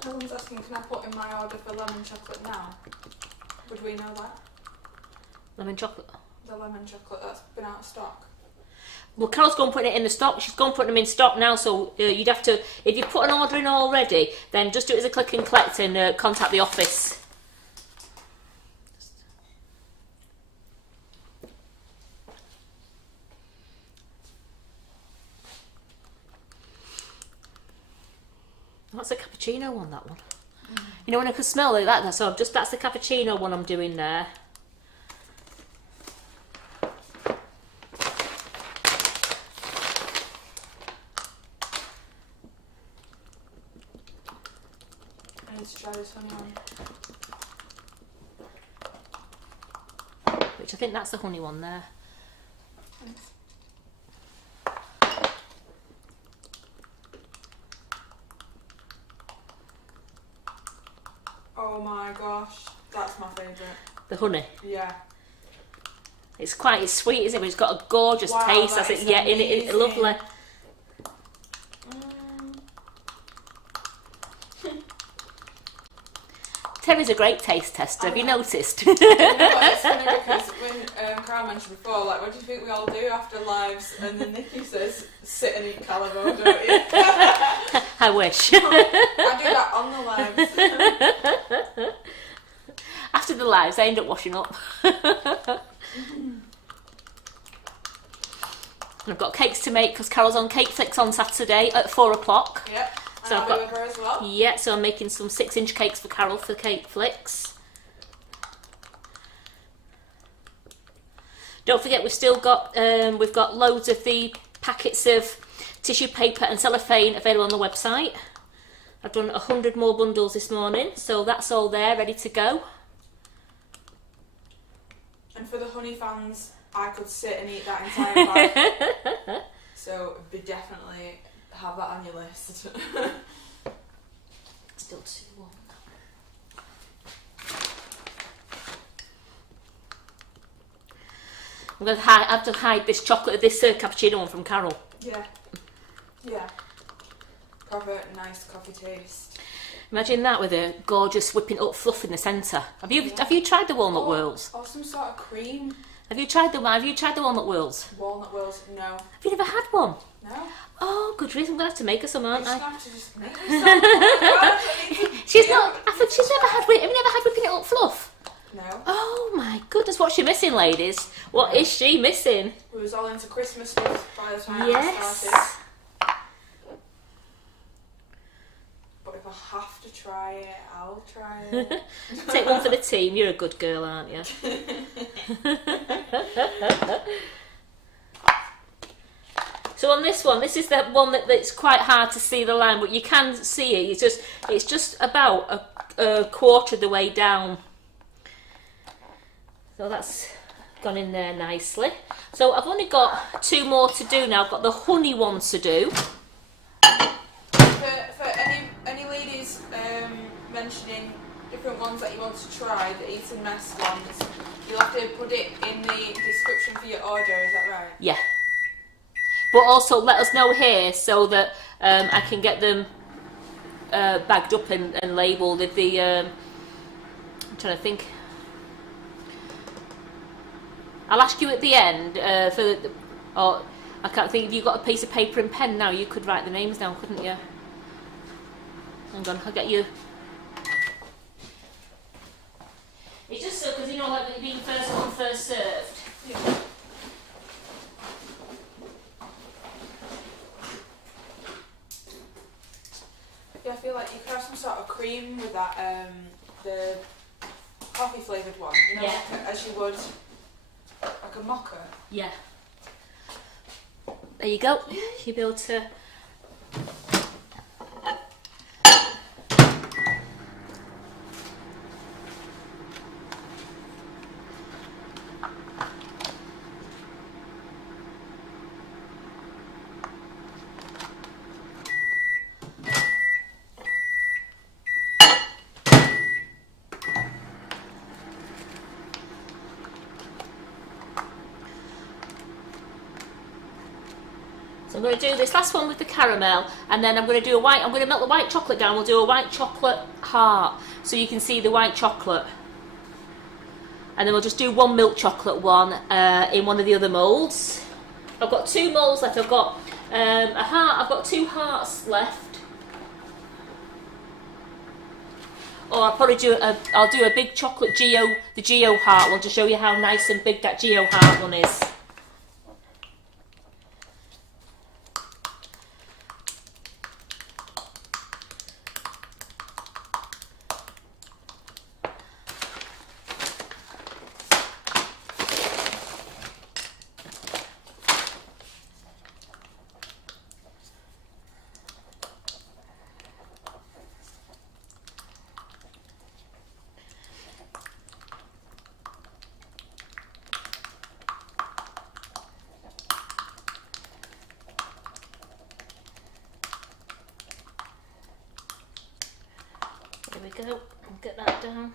Someone's asking, can I put in my order for lemon chocolate now? Would we know that? Lemon chocolate. The lemon chocolate that's been out of stock. Well, Carol's going putting it in the stock. She's going putting them in stock now, so you'd have to, if you put an order in already, then just do it as a click and collect and contact the office. That's a cappuccino one, that one. You know, when I can smell it like that, so that's the cappuccino one I'm doing there. I need to try this honey one. Which I think that's the honey one there. Thanks. Oh my gosh, that's my favourite. The honey. Yeah. It's sweet, isn't it? But it's got a gorgeous taste, has it? Yeah, it's lovely. Terry's a great taste tester, have you noticed? You know what, it's funny because when Carl mentioned before, like, what do you think we all do after lives? And then Nikki says, sit and eat Calavo, don't you? I wish. I do that on the lives. After the lives, I end up washing up. I've got cakes to make because Carol's on Cake Flicks on Saturday at 4 o'clock. Yep. So and I've I'll be got, with her as well. yeah, so I'm making some 6-inch cakes for Carol for Cake Flicks. Don't forget, we've got loads of the packets of tissue paper and cellophane available on the website. I've done 100 more bundles this morning, so that's all there, ready to go. And for the honey fans, I could sit and eat that entire bag. So definitely have that on your list. Still too warm. I'm going to have to hide this cappuccino one from Carol. Yeah. Yeah. Cover nice coffee taste. Imagine that with a gorgeous whipping up fluff in the centre. Have you tried the walnut whirls? Or some sort of cream. Have you tried the walnut whirls? Walnut whirls, no. Have you never had one? No. Oh, good reason. I'm gonna have to make her some, aren't You I? have to just make yourself. She's not. I think she's never had. Have you never had whipping it up fluff? No. Oh my goodness, what's she missing, ladies? What is she missing? We was all into Christmas stuff by the time I Yes. started. But if I have to try it, I'll try it. Take one for the team. You're a good girl, aren't you? So on this one, this is the one that's quite hard to see the line, but you can see it. It's just about a quarter of the way down. So that's gone in there nicely. So I've only got 2 more to do now. I've got the honey one to do. For any ladies mentioning different ones that you want to try, the Eat and Mess ones, you'll have to put it in the description for your order, is that right? Yeah. But also let us know here so that I can get them bagged up and labelled. I'm trying to think. I'll ask you at the end or I can't think. If you've got a piece of paper and pen now, you could write the names down, couldn't you? Hang on, I'll get you. It's just so because you know, like being first come, first served. Yeah. Yeah, feel like you could have some sort of cream with that, the coffee flavoured one, you know, Yeah. like as you would like a mocha. Yeah. There you go. You'll be able to. So I'm going to do this last one with the caramel, and then I'm going to do a white. I'm going to melt the white chocolate down. We'll do a white chocolate heart, so you can see the white chocolate. And then we'll just do one milk chocolate one in one of the other moulds. I've got 2 moulds left. I've got a heart. I've got 2 hearts left. Or I'll probably do I'll do a big chocolate the Geo heart one to show you how nice and big that Geo heart one is. There we go, I'll get that down.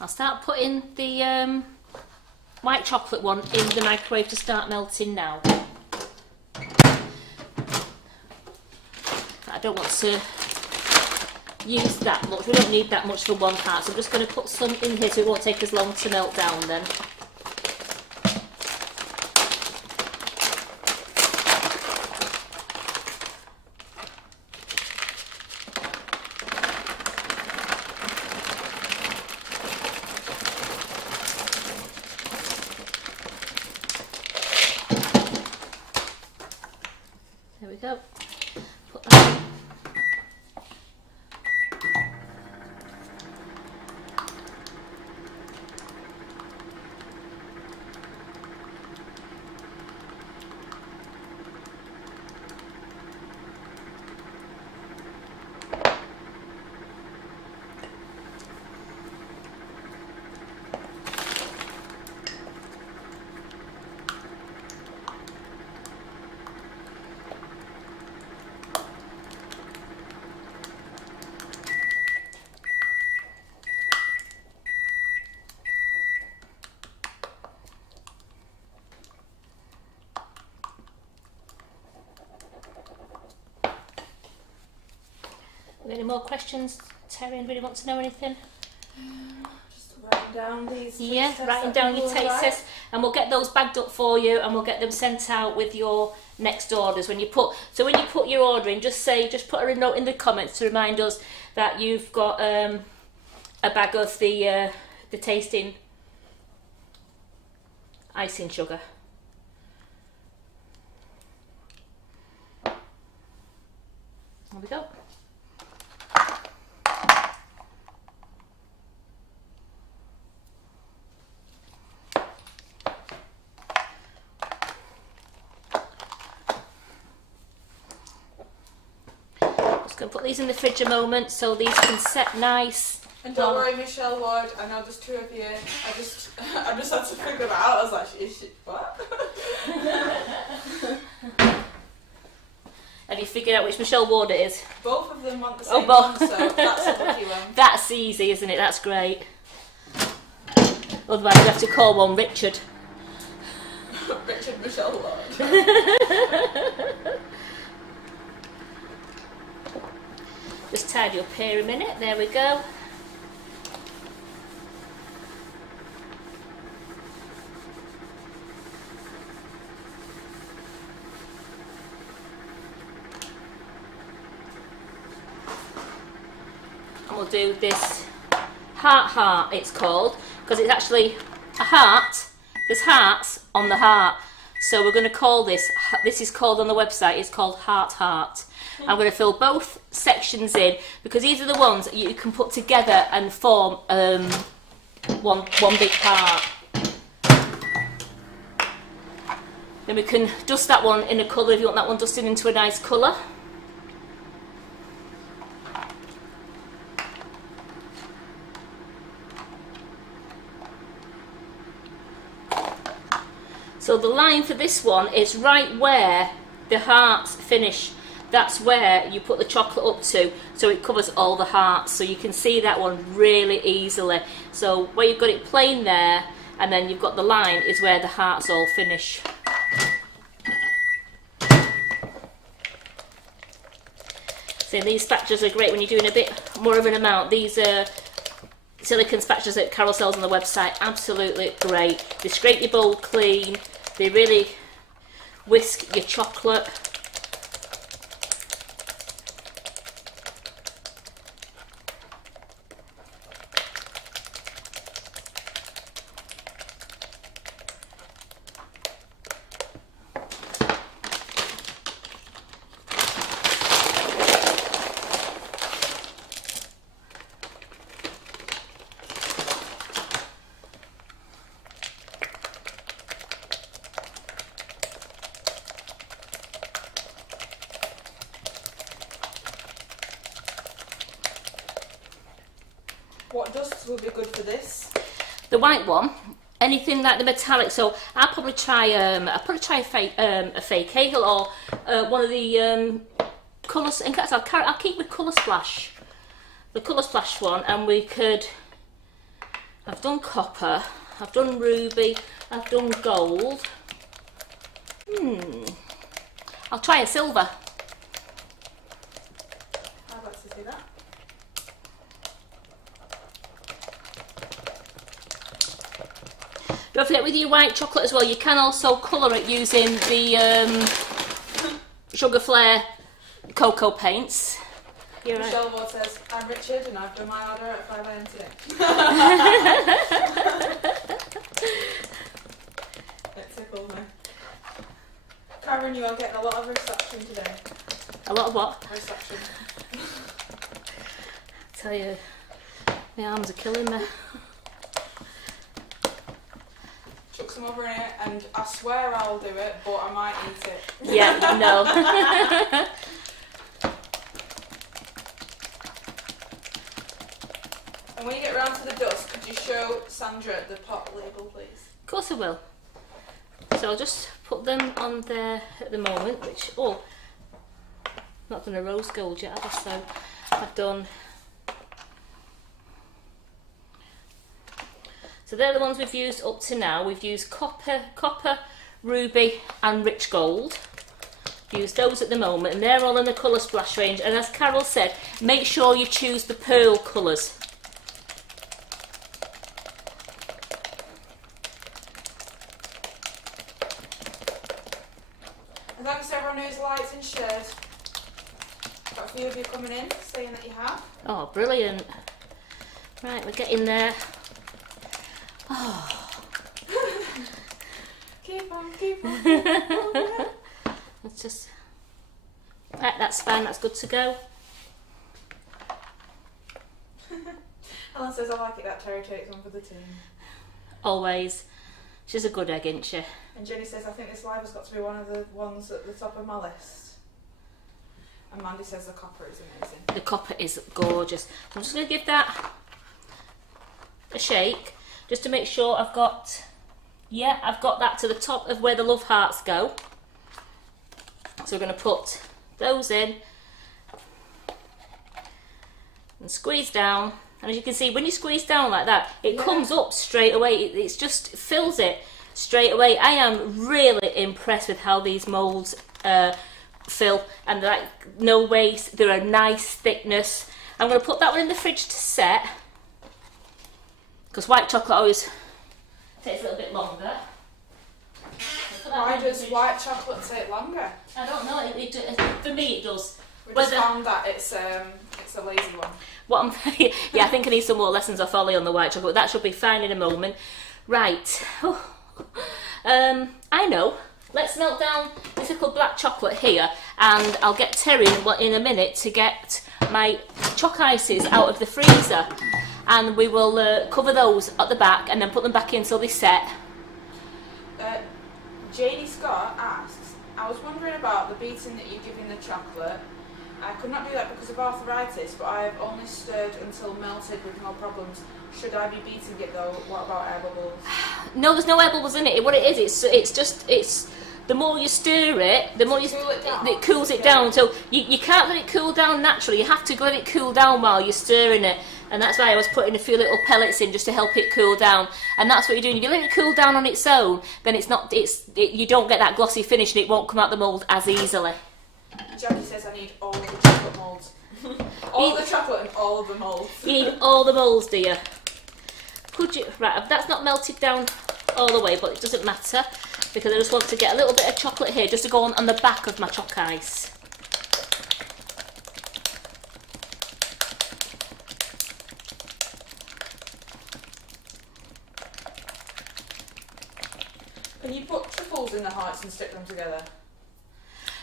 I'll start putting the white chocolate one in the microwave to start melting now. I don't want to use that much, we don't need that much for one part, so I'm just going to put some in here so it won't take as long to melt down then. There we go. Put that in. Any more questions, Terry? Anybody want to know anything? Just writing down these. Yeah, writing down your taste tests, and we'll get those bagged up for you, and we'll get them sent out with your next orders. When you put your order in, just put a note in the comments to remind us that you've got a bag of the tasting icing sugar. There we go. Just going to put these in the fridge a moment so these can set nice. And don't worry, Michelle Ward, I know there's 2 of you. I just had to figure that out. I was like, what? Have you figured out which Michelle Ward it is? Both of them want the same one, so that's a lucky one. That's easy, isn't it? That's great. Otherwise, you have to call one Richard. Richard Michelle Ward. Just tidy up here a minute. There we go. And we'll do this heart, it's called, because it's actually a heart. There's hearts on the heart. So we're going to call this is called on the website, it's called Heart Heart. I'm going to fill both sections in because these are the ones that you can put together and form one big heart. Then we can dust that one in a colour if you want that one dusted into a nice colour. So the line for this one is right where the hearts finish. That's where you put the chocolate up to, so it covers all the hearts. So you can see that one really easily. So where you've got it plain there, and then you've got the line is where the hearts all finish. So these spatulas are great when you're doing a bit more of an amount. These are silicone spatulas that Carol sells on the website. Absolutely great. They scrape your bowl clean. They really whisk your chocolate. What dusts will be good for this? The white one, anything like the metallic. So I'll probably try a fake hazel or one of the colours. In fact, I'll keep with Colour Splash, the Colour Splash one, and we could. I've done copper, I've done ruby, I've done gold. I'll try a silver. I'd like to see that. Don't forget with your white chocolate as well, you can also colour it using the Sugar Flare cocoa paints. You're right. Michelle Ward says, I'm Richard and I've done my order at 5 AM today. It tickled me. Karen, you are getting a lot of reception today. A lot of what? Reception. I tell you, my arms are killing me. Chuck some over in it and I swear I'll do it, but I might eat it. Yeah, no. And when you get round to the dust, could you show Sandra the pot label, please? Of course I will. So I'll just put them on there at the moment, which, not done a rose gold yet, have I? So I've done. So they're the ones we've used up to now. We've used copper, ruby and rich gold. Used those at the moment and they're all in the Colour Splash range. And as Carol said, make sure you choose the pearl colours. And thanks to everyone who's liked and shared. Got a few of you coming in saying that you have. Oh, brilliant. Right, we're getting there. Oh. Keep on, keep on, keep on. Let's just. Right, that's fine, that's good to go. Helen says, I like it that Terry takes one for the team. Always. She's a good egg, isn't she? And Jenny says, I think this live has got to be one of the ones at the top of my list. And Mandy says the copper is amazing. The copper is gorgeous. I'm just going to give that a shake. Just to make sure I've got that to the top of where the love hearts go. So we're going to put those in and squeeze down. And as you can see, when you squeeze down like that, it comes up straight away. It just fills it straight away. I am really impressed with how these moulds fill, and they're like no waste. They're a nice thickness. I'm going to put that one in the fridge to set. Because white chocolate always takes a little bit longer. Why does white chocolate take longer? I don't know. For me, it does. We just found that it's a lazy one. Yeah, I think I need some more lessons off Ollie on the white chocolate. That should be fine in a moment. Right. I know. let's melt down this little black chocolate here, and I'll get Terry in a minute to get my choc ices out of the freezer, and we will cover those at the back and then put them back in so they set. Janie Scott asks, I was wondering about the beating that you give in the chocolate. I could not do that because of arthritis, but I have only stirred until melted with no problems. Should I be beating it though? What about air bubbles? No, there's no air bubbles in it. What it is, it's the more you stir it, the more you Cool it down. it cools it down. So you can't let it cool down naturally. You have to let it cool down while you're stirring it. And that's why I was putting a few little pellets in just to help it cool down. And that's what you're doing. If you let it cool down on its own, then you don't get that glossy finish, and it won't come out the mould as easily. Jackie says I need all the chocolate moulds. All the chocolate and all of the moulds. You need all the moulds, do you? Could you? Right, that's not melted down all the way, but it doesn't matter because I just want to get a little bit of chocolate here just to go on the back of my choc ice. Can you put truffles in the hearts and stick them together?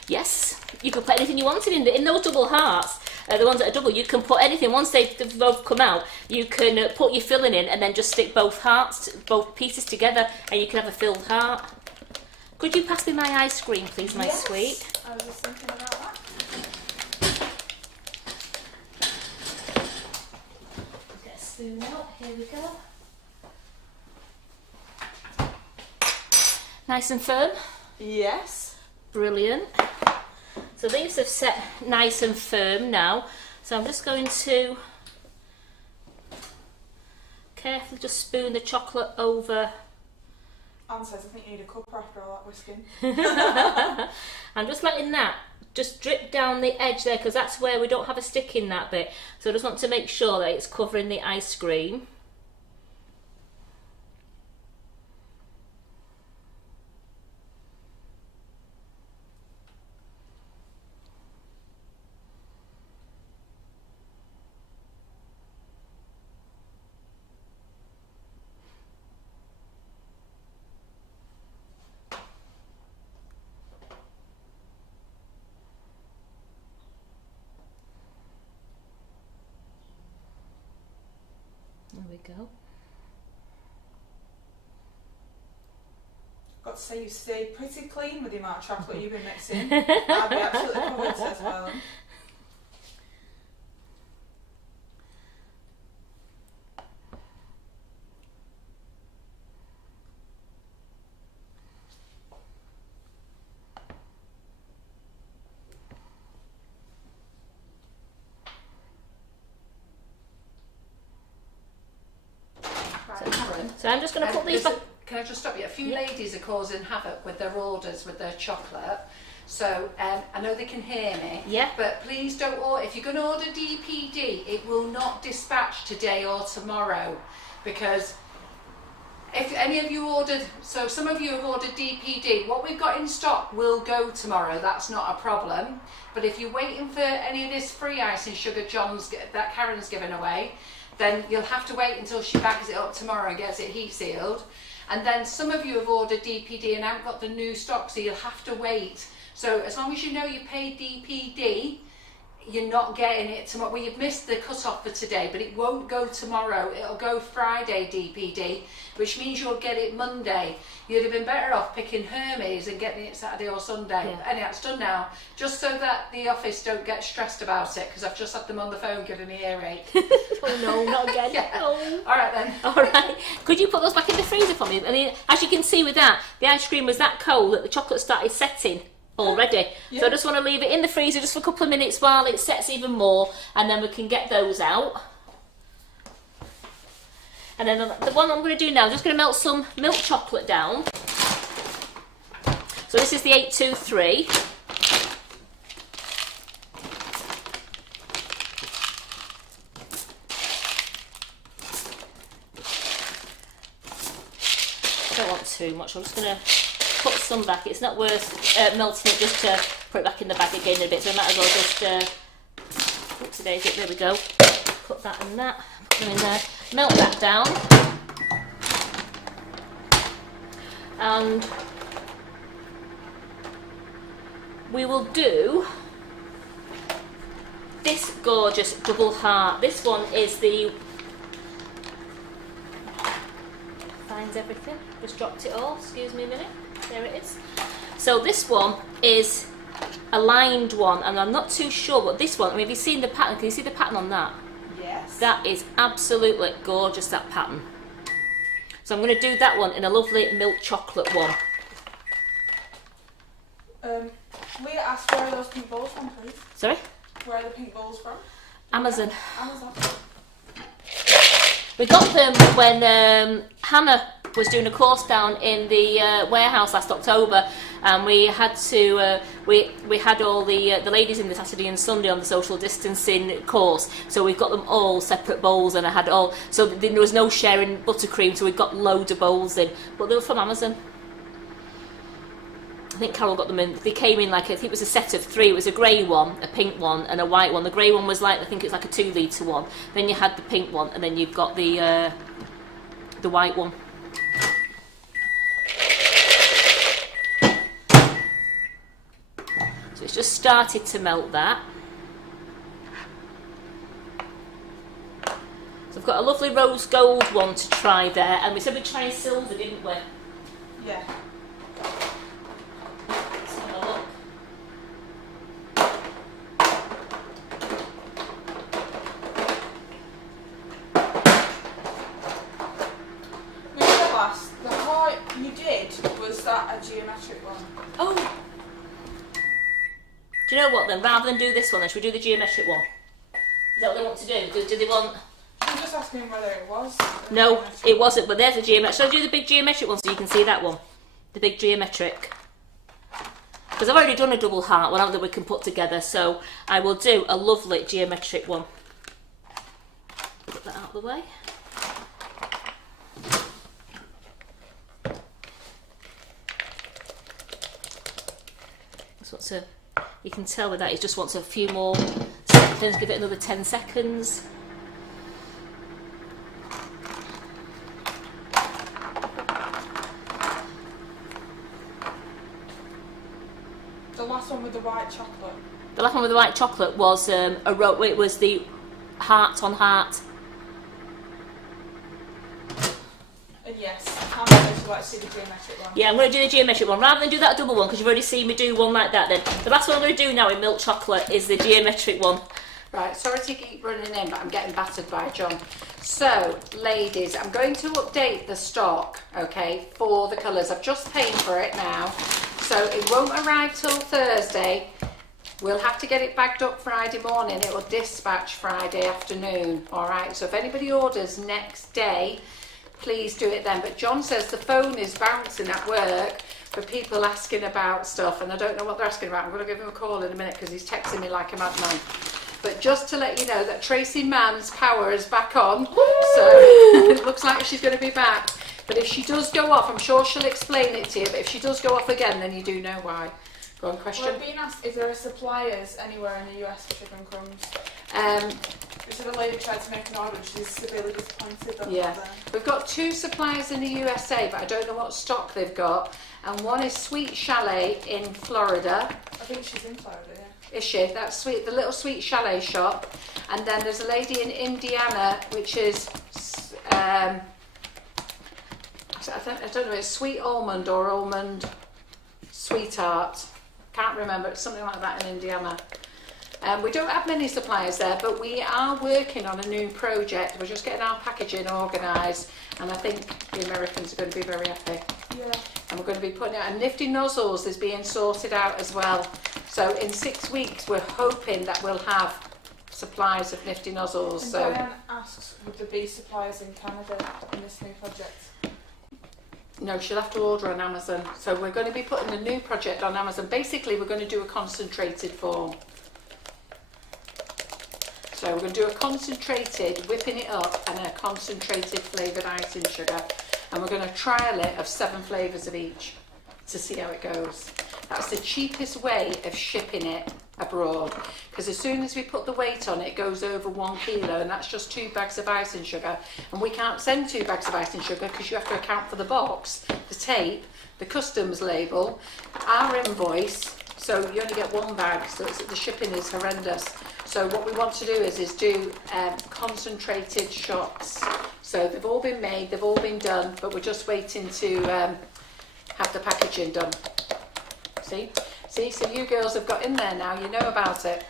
Yes, you can put anything you wanted in those double hearts. The ones that are double, you can put anything. Once they've both come out, you can put your filling in and then just stick both pieces together, and you can have a filled heart. Could you pass me my ice cream, please, my Yes. sweet? I was just thinking about that. Get a spoon out. Here we go. Nice and firm. Yes. Brilliant. So these have set nice and firm now. So I'm just going to carefully just spoon the chocolate over. Anne says I think you need a cuppa after all that whisking. I'm just letting that just drip down the edge there because that's where we don't have a stick in that bit. So I just want to make sure that it's covering the ice cream. There we go. Got to say you stay pretty clean with the amount of chocolate you've been mixing. I'll be absolutely covered, says Helen. So I'm just going to put these back. Can I just stop you? A few ladies are causing havoc with their orders with their chocolate. So I know they can hear me. Yeah. But please don't order. If you're going to order DPD, it will not dispatch today or tomorrow, because if any of you ordered, so some of you have ordered DPD, what we've got in stock will go tomorrow. That's not a problem. But if you're waiting for any of this free ice and sugar John's that Karen's given away, then you'll have to wait until she bags it up tomorrow and gets it heat sealed. And then some of you have ordered DPD and haven't got the new stock, so you'll have to wait. So as long as you know you paid DPD, you're not getting it tomorrow. Well, you've missed the cut-off for today, but it won't go tomorrow. It'll go Friday DPD, which means you'll get it Monday. You'd have been better off picking Hermes and getting it Saturday or Sunday. Yeah. Anyhow, it's done now, just so that the office don't get stressed about it, because I've just had them on the phone giving me earache. Oh no, not again. Yeah. Oh. All right then. All right. Could you put those back in the freezer for me? I mean, as you can see with that, the ice cream was that cold that the chocolate started setting already. Yeah. So I just want to leave it in the freezer just for a couple of minutes while it sets even more, and then we can get those out. And then the one I'm going to do now, I'm just going to melt some milk chocolate down. So this is the 823. I don't want too much, I'm just going to put some back. It's not worth melting it just to put it back in the bag again in a bit, so I might as well just today's it, there we go. Put that in that, put them in there, melt that down, and we will do this gorgeous double heart. This one is the, finds everything, just dropped it all, excuse me a minute, there it is. So this one is a lined one, and I'm not too sure what this one, I mean, have you seen the pattern? Can you see the pattern on that? Yes. That is absolutely gorgeous, that pattern. So I'm going to do that one in a lovely milk chocolate one. Leah asked, where are those pink balls from, please? Sorry? Where are the pink balls from? Amazon. Amazon. We got them when Hannah was doing a course down in the warehouse last October, and we had to we had all the ladies in the Saturday and Sunday on the social distancing course, so we've got them all separate bowls, and I had all, so there was no sharing buttercream, so we got loads of bowls in, but they were from Amazon. I think Carol got them in, they came in like, I think it was a set of 3, it was a grey one, a pink one and a white one. The grey one was like, I think it's like a 2 litre one, then you had the pink one, and then you've got the white one. So it's just started to melt that. So I've got a lovely rose gold one to try there, and we said we'd try silver, didn't we? Yeah. Let's have a look. The heart you did, was that a geometric one? Oh! Do you know what then? Rather than do this one, then should we do the geometric one? Is that what they want to do? Do they want... I'm just asking whether it was. No, it wasn't, but there's a geometric. Shall I do the big geometric one so you can see that one? The big geometric. Because I've already done a double heart one that we can put together, so I will do a lovely geometric one. Put that out of the way. Just want to, you can tell with that, it just wants a few more seconds, give it another 10 seconds. The last one with the white chocolate. The last one with the white chocolate was it was the heart on heart. And yes, how much would you like to see the geometric one? Yeah, I'm going to do the geometric one rather than do that double one, because you've already seen me do one like that. Then the last one I'm going to do now in milk chocolate is the geometric one. Right, sorry to keep running in, but I'm getting battered by John. So, ladies, I'm going to update the stock, okay, for the colours. I've just paid for it now, so it won't arrive till Thursday. We'll have to get it bagged up Friday morning. It will dispatch Friday afternoon, all right? So if anybody orders next day, please do it then. But John says the phone is bouncing at work for people asking about stuff, and I don't know what they're asking about. I'm going to give him a call in a minute because he's texting me like a madman. But just to let you know that Tracy Mann's power is back on, so it looks like she's going to be back. But if she does go off, I'm sure she'll explain it to you, but if she does go off again, then you do know why. Go on, question. Well, I've been asked if there are suppliers anywhere in the US for chicken crumbs. This is a lady tried to make an order and she's severely disappointed. Yeah, we've got 2 suppliers in the USA, but I don't know what stock they've got. And one is Sweet Chalet in Florida. I think she's in Florida, yeah. Is she? That's sweet, the little Sweet Chalet shop. And then there's a lady in Indiana, which is, I don't know, it's Sweet Almond or Almond Sweetheart. Can't remember, it's something like that in Indiana. We don't have many suppliers there, but we are working on a new project. We're just getting our packaging organised, and I think the Americans are going to be very happy. Yeah. And we're going to be putting out, and Nifty Nozzles is being sorted out as well. So in 6 weeks, we're hoping that we'll have supplies of Nifty Nozzles. And so Diane asks, would there be suppliers in Canada in this new project? no, she'll have to order on Amazon. So we're going to be putting a new project on Amazon. Basically, we're going to do a concentrated form. So we're going to do a concentrated, whipping it up, and a concentrated flavoured icing sugar. And we're going to trial it of 7 flavours of each to see how it goes. That's the cheapest way of shipping it abroad, because as soon as we put the weight on it, it goes over 1 kilo, and that's just 2 bags of icing sugar. And we can't send 2 bags of icing sugar because you have to account for the box, the tape, the customs label, our invoice. So so you only get one bag, so the shipping is horrendous. So what we want to do is do concentrated shots. So they've all been made, they've all been done, but we're just waiting to have the packaging done. See, so you girls have got in there now, you know about it.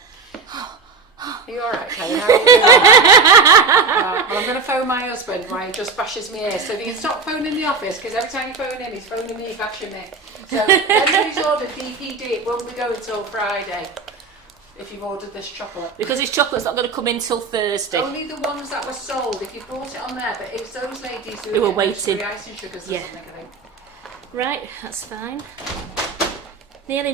Are you alright, Kelly? How are you doing? Well, I'm going to phone my husband while he just bashes me here. So if you can stop phoning the office, because every time you phone in, he's phoning me, bashing me. So everybody's ordered DPD, it won't be going until Friday. If you've ordered this chocolate. Because his chocolate's not going to come in till Thursday. Only the ones that were sold, if you brought it on there, but it's those ladies who were waiting. The icing sugars or something, I think. Right, that's fine. Nearly.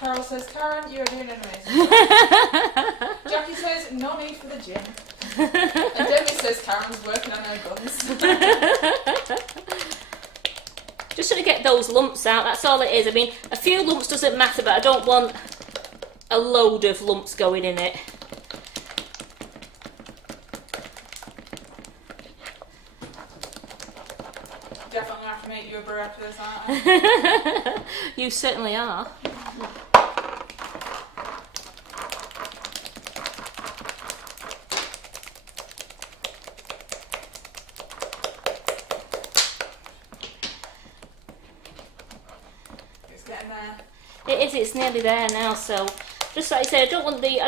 Carol says, Karen, you're doing amazing. Jackie says, no need for the gym. And Debbie says, Karen's working on her guns. Just to get those lumps out, that's all it is. I mean, a few lumps doesn't matter, but I don't want a load of lumps going in it. Definitely have to make you a brew after this, aren't I? You certainly are. It's getting there. It is, it's nearly there now, so just like I say, I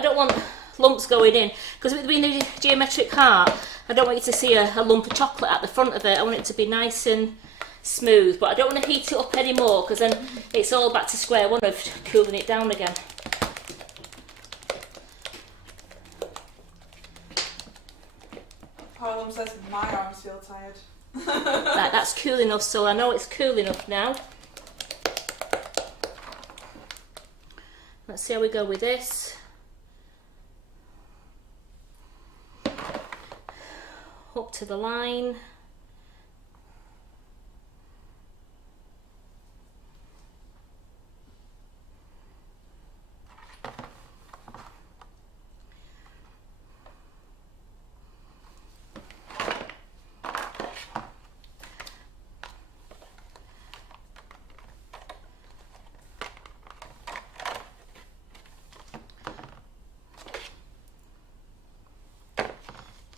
don't want lumps going in, because with it being a geometric heart, I don't want you to see a lump of chocolate at the front of it. I want it to be nice and smooth, but I don't want to heat it up anymore, because then it's all back to square one of cooling it down again. Harlem says, my arms feel tired. Right, that's cool enough, so I know it's cool enough now. Let's see how we go with this. Up to the line.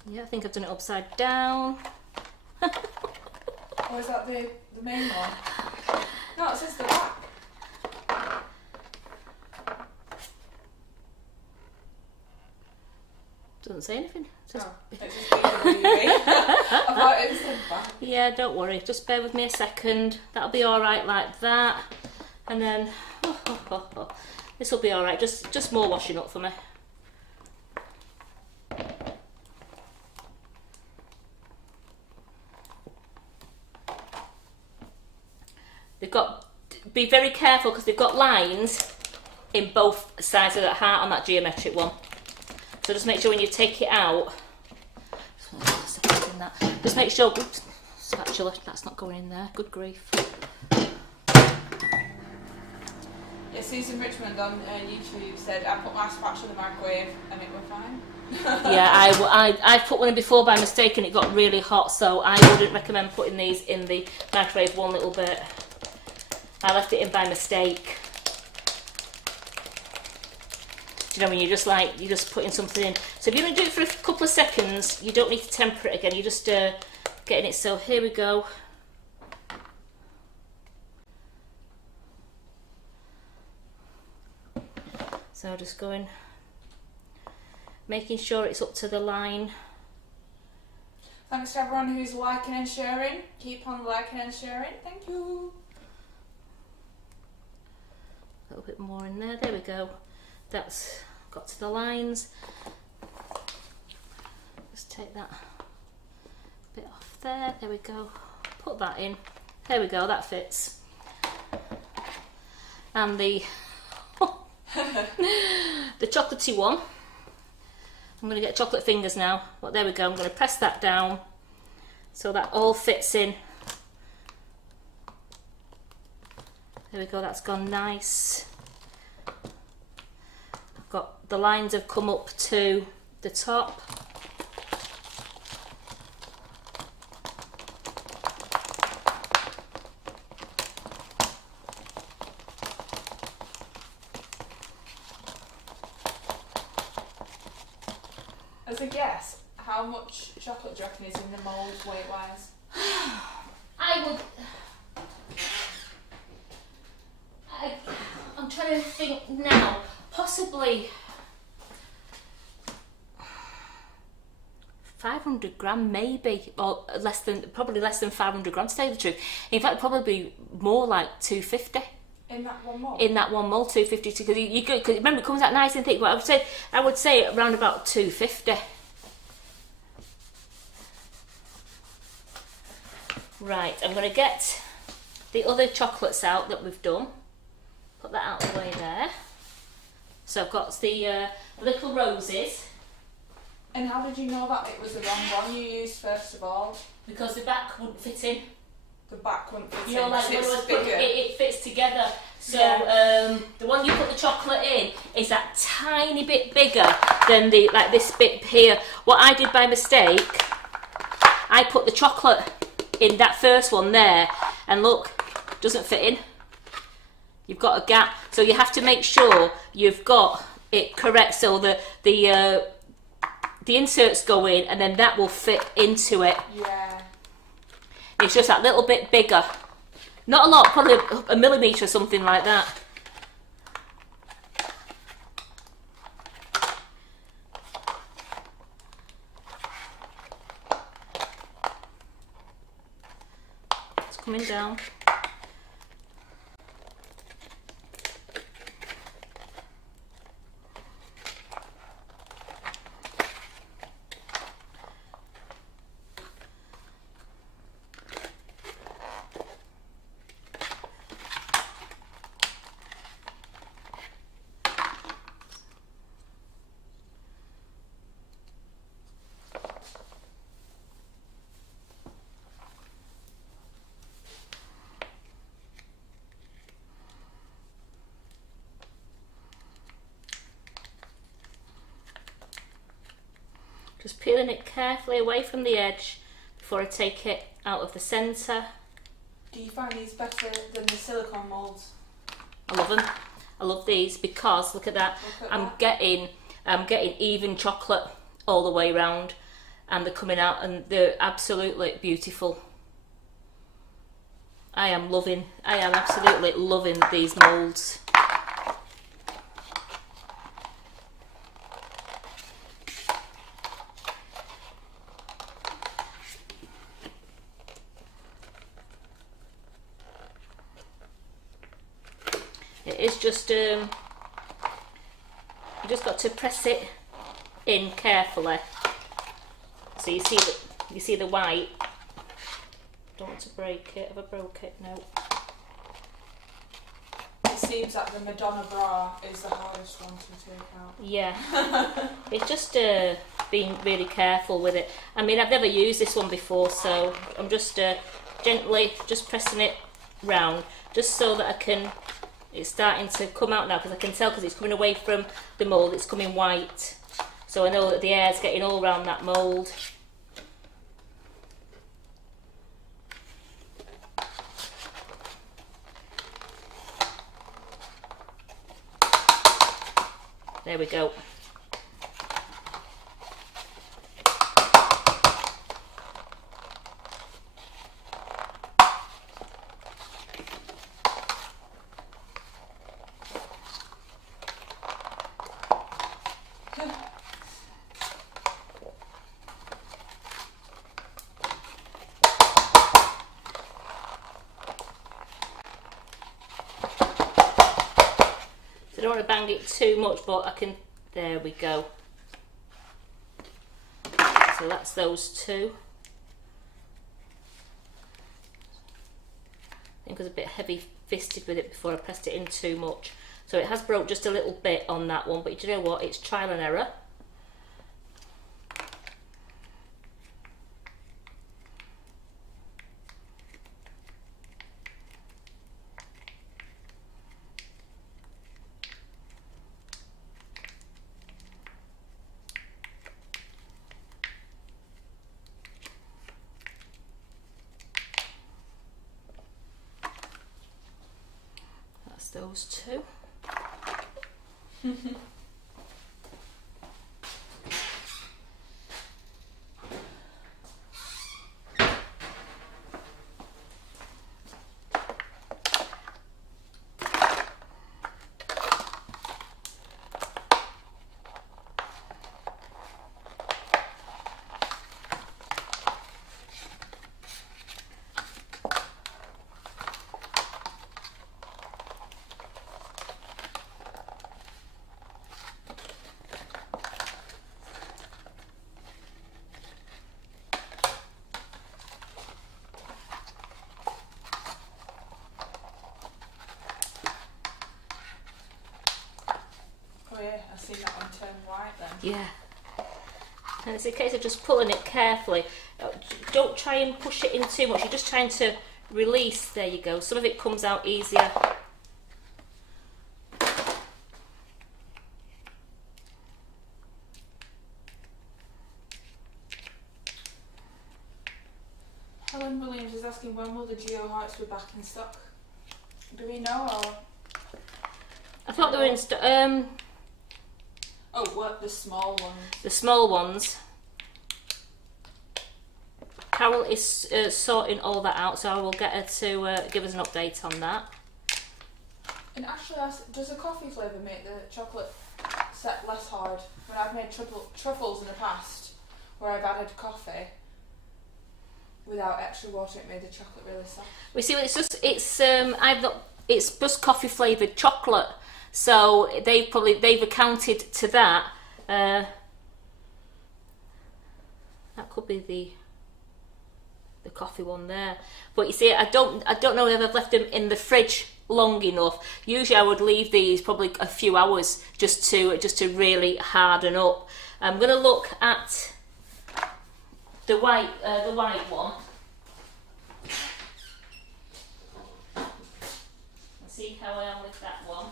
Yeah, I think I've done it upside down. Or is that the main one? No, it says the back. Doesn't say anything. It says Oh, it's just being a baby. I thought it was the back. yeah, don't worry. Just bear with me a second. That'll be all right like that. And then this will be all right. Just more washing up for me. They've got, be very careful because they've got lines in both sides of that heart on that geometric one. So just make sure when you take it out, just make sure, oops, spatula, that's not going in there, good grief. Yeah, Susan Richmond on YouTube said, I put my spatula in the microwave and it was fine. Yeah, I put one in before by mistake and it got really hot, so I wouldn't recommend putting these in the microwave one little bit. I left it in by mistake. Do you know when you're just putting something in? So if you're going to do it for a couple of seconds, you don't need to temper it again. You're just getting it. So here we go. So just going, making sure it's up to the line. Thanks to everyone who's liking and sharing. Keep on liking and sharing. Thank you. A little bit more in there. There we go. That's got to the lines. Just take that bit off there. There we go. Put that in. There we go. That fits. And the the chocolatey one. I'm going to get chocolate fingers now. But there we go. I'm going to press that down so that all fits in. There we go, that's gone nice. I've got the lines have come up to the top. As a guess, how much chocolate do you reckon is in the mould weight-wise? I'm trying to think now. Possibly 500 gram, maybe, or probably less than 500 grams. To tell you the truth, in fact, probably more like 250. In that one mould? In that one mould, 250. Because remember, it comes out nice and thick. But I would say around about 250. Right, I'm going to get the other chocolates out that we've done. Put that out of the way there. So I've got the little roses. And how did you know that it was the wrong one you used first of all? Because the back wouldn't fit in. The back wouldn't fit You know, in. like it fits together. So Yeah. The one you put the chocolate in is that tiny bit bigger than this bit here. What I did by mistake, I put the chocolate in that first one there, and look, doesn't fit in. You've got a gap, so you have to make sure you've got it correct. So the inserts go in, and then that will fit into it. Yeah. It's just that little bit bigger. Not a lot, probably a millimetre or something like that. It's coming down. Just peeling it carefully away from the edge before I take it out of the centre. Do you find these better than the silicone moulds? I love them. I love these because look at that. I'm getting even chocolate all the way around, and they're coming out and they're absolutely beautiful. I am absolutely loving these moulds. It is just you just got to press it in carefully. So you see the white. Don't want to break it. Have I broke it? No. It seems like the Madonna bra is the hardest one to take out. Yeah. It's just being really careful with it. I mean, I've never used this one before, so I'm just gently just pressing it round, just so that I can. It's starting to come out now because I can tell because it's coming away from the mould. It's coming white, so I know that the air's getting all around that mould. There we go. I don't want to bang it too much, but I can. There we go. So that's those two. I think I was a bit heavy-fisted with it before I pressed it in too much. So it has broke just a little bit on that one, but you know what? It's trial and error. Those two. white then. Yeah. And it's a case of just pulling it carefully. Don't try and push it in too much. You're just trying to release. There you go. Some of it comes out easier. Helen Williams is asking when will the Geo Hearts be back in stock? Do we know or? I thought they were in stock. Oh, what, the small ones? The small ones. Carol is sorting all that out, so I will get her to give us an update on that. And actually, does the coffee flavour make the chocolate set less hard? When I've made truffles in the past, where I've added coffee without extra water, it made the chocolate really soft. We see, it's just coffee flavoured chocolate, so they've accounted to that. That could be the coffee one there. But you see, I don't know if I've left them in the fridge long enough. Usually I would leave these probably a few hours just to really harden up. I'm going to look at the white one. See how I am with that one.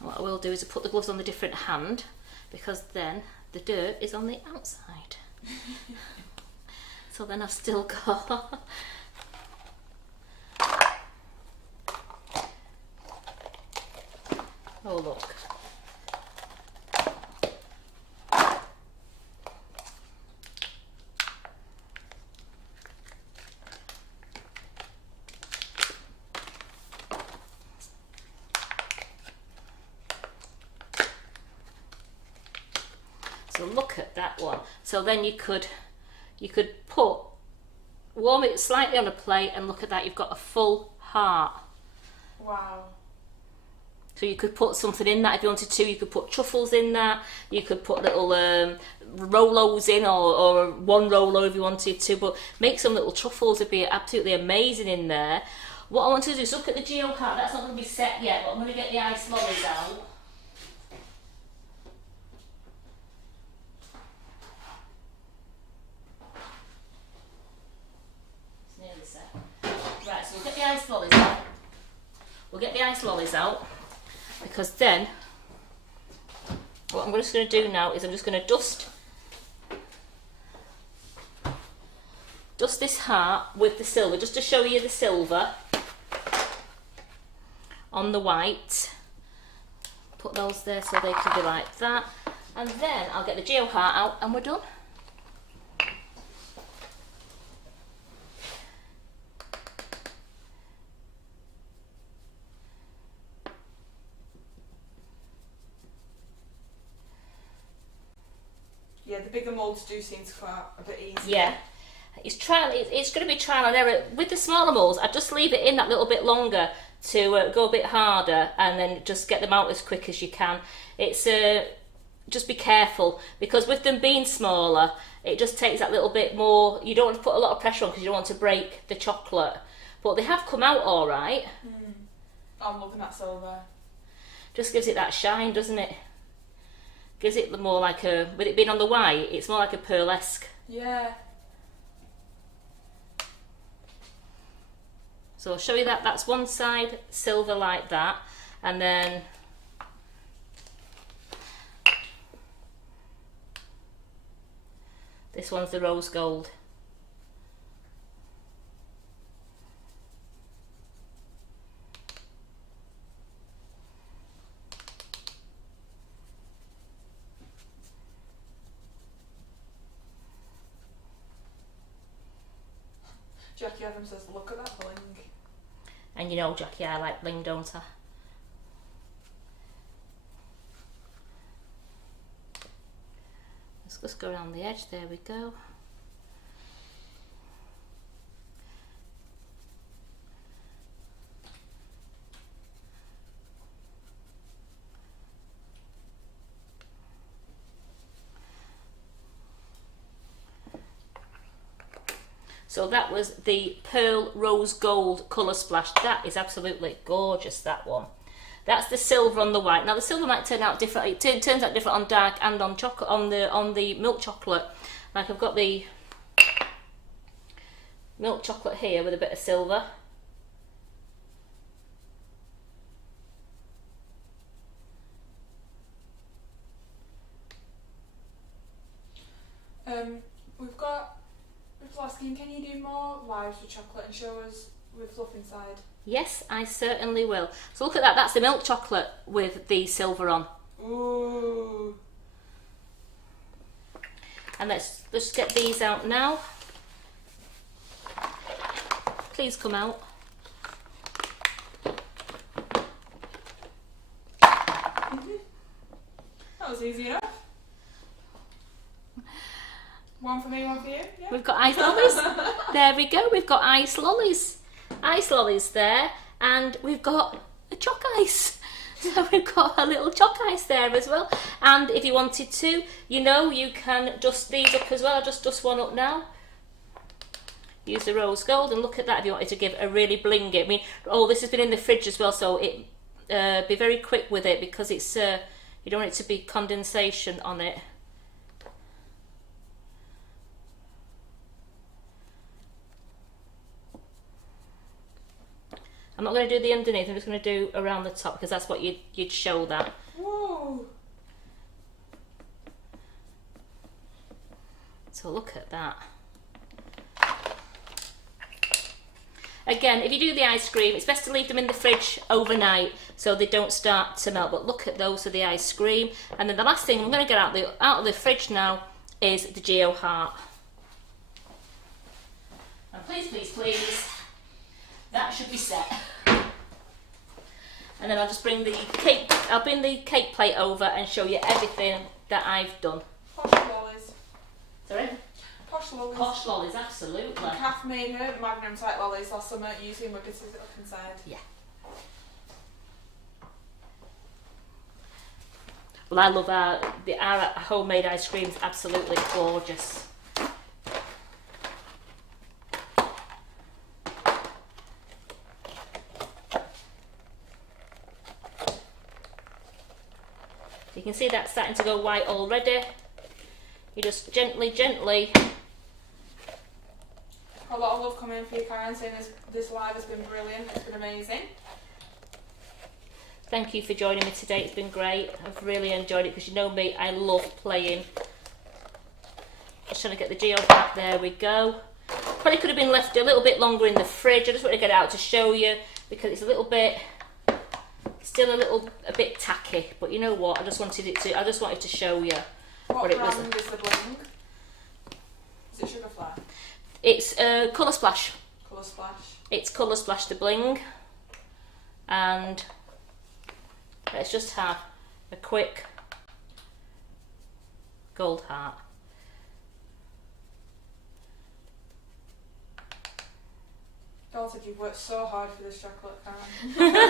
What I will do is put the gloves on the different hand, because then the dirt is on the outside. So then I've still got oh look. So look at that one. So then you could warm it slightly on a plate, and look at that, you've got a full heart. Wow. So you could put something in that if you wanted to. You could put truffles in that. You could put little Rolos in, or one Rolo if you wanted to. But make some little truffles. It'd be absolutely amazing in there. What I want to do is look at the Geo heart. That's not going to be set yet, but I'm going to get the ice lollies out. Right, so we'll get the ice lollies out. We'll get the ice lollies out, because then what I'm just going to do now is I'm just going to dust this heart with the silver, just to show you the silver on the white. Put those there so they can be like that, and then I'll get the Geo heart out and we're done. Yeah, the bigger moulds do seem to come out a bit easier. Yeah, it's going to be trial and error. With the smaller moulds, I just leave it in that little bit longer to go a bit harder, and then just get them out as quick as you can. It's just be careful, because with them being smaller, it just takes that little bit more. You don't want to put a lot of pressure on, because you don't want to break the chocolate. But they have come out all right. I'm loving that silver. Just gives it that shine, doesn't it? Gives it more like a, with it being on the white, it's more like a pearlesque. Yeah. So I'll show you that. That's one side silver like that, and then this one's the rose gold. Jackie Adams says, look at that bling. And you know, Jackie, I like bling, don't I? Let's just go around the edge. There we go. So that was the Pearl Rose Gold Colour Splash. That is absolutely gorgeous, that one. That's the silver on the white. Now the silver might turn out different. It turns out different on dark and on chocolate, on the milk chocolate. Like I've got the milk chocolate here with a bit of silver. We've got people asking, can you do more lives with chocolate and show us with fluff inside? Yes, I certainly will. So look at that, that's the milk chocolate with the silver on. Ooh. And let's get these out now. Please come out. That was easy enough. One for me, one for you. Yeah. We've got ice lollies. There we go, we've got ice lollies. Ice lollies there, and we've got a choc ice. So we've got a little choc ice there as well. And if you wanted to, you know, you can dust these up as well. I'll just dust one up now. Use the rose gold, and look at that if you wanted to give a really bling it. I mean, oh, this has been in the fridge as well, so it be very quick with it because it's you don't want it to be condensation on it. I'm not going to do the underneath, I'm just going to do around the top because that's what you'd show that. Whoa. So look at that. Again, if you do the ice cream, it's best to leave them in the fridge overnight so they don't start to melt. But look at those for the ice cream. And then the last thing I'm going to get out of the fridge now is the Geo Heart. And please, please, please, that should be set. And then I'll just bring the cake. I'll bring the cake plate over and show you everything that I've done. Posh lollies. Sorry. Posh lollies. Posh lollies, absolutely. Kath made her Magnum type lollies last summer using Wiggins it up inside. Yeah. Well, I love our homemade ice cream is absolutely gorgeous. You can see that's starting to go white already. You just gently. A lot of love coming in for you, Karen, saying this live has been brilliant. It's been amazing. Thank you for joining me today. It's been great. I've really enjoyed it because you know me, I love playing. Just trying to get the Geo back. There we go. Probably could have been left a little bit longer in the fridge. I just want to get it out to show you because it's a little bit, still a bit tacky. But you know what? I just wanted to show you what it was. What brand is the bling? Is it Sugar Fly? It's Colour Splash. Colour Splash. It's Colour Splash the bling. And let's just have a quick gold heart. Daughter, you've worked so hard for this chocolate, Karen.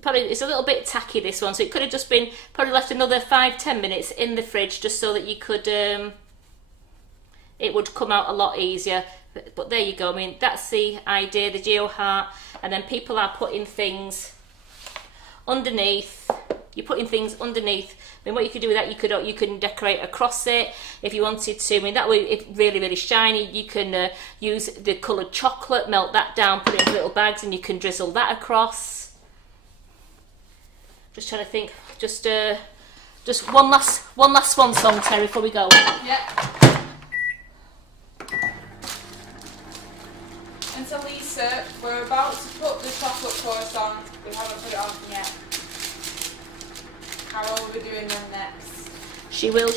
Probably it's a little bit tacky, this one, so it could have just been probably left another 5-10 minutes in the fridge just so that you could it would come out a lot easier. But there you go. I mean, that's the idea, the Geo Heart. And then people are putting things underneath. You're putting things underneath. I mean, what you could do with that, you can decorate across it if you wanted to. I mean, that way it's really, really shiny. You can use the coloured chocolate, melt that down, put it into little bags, and you can drizzle that across. Just trying to think. Just one last swan song, Terry, before we go. Yep. And to Lisa, we're about to put the chocolate course on. We haven't put it on yet. Carol will be doing them next. She will.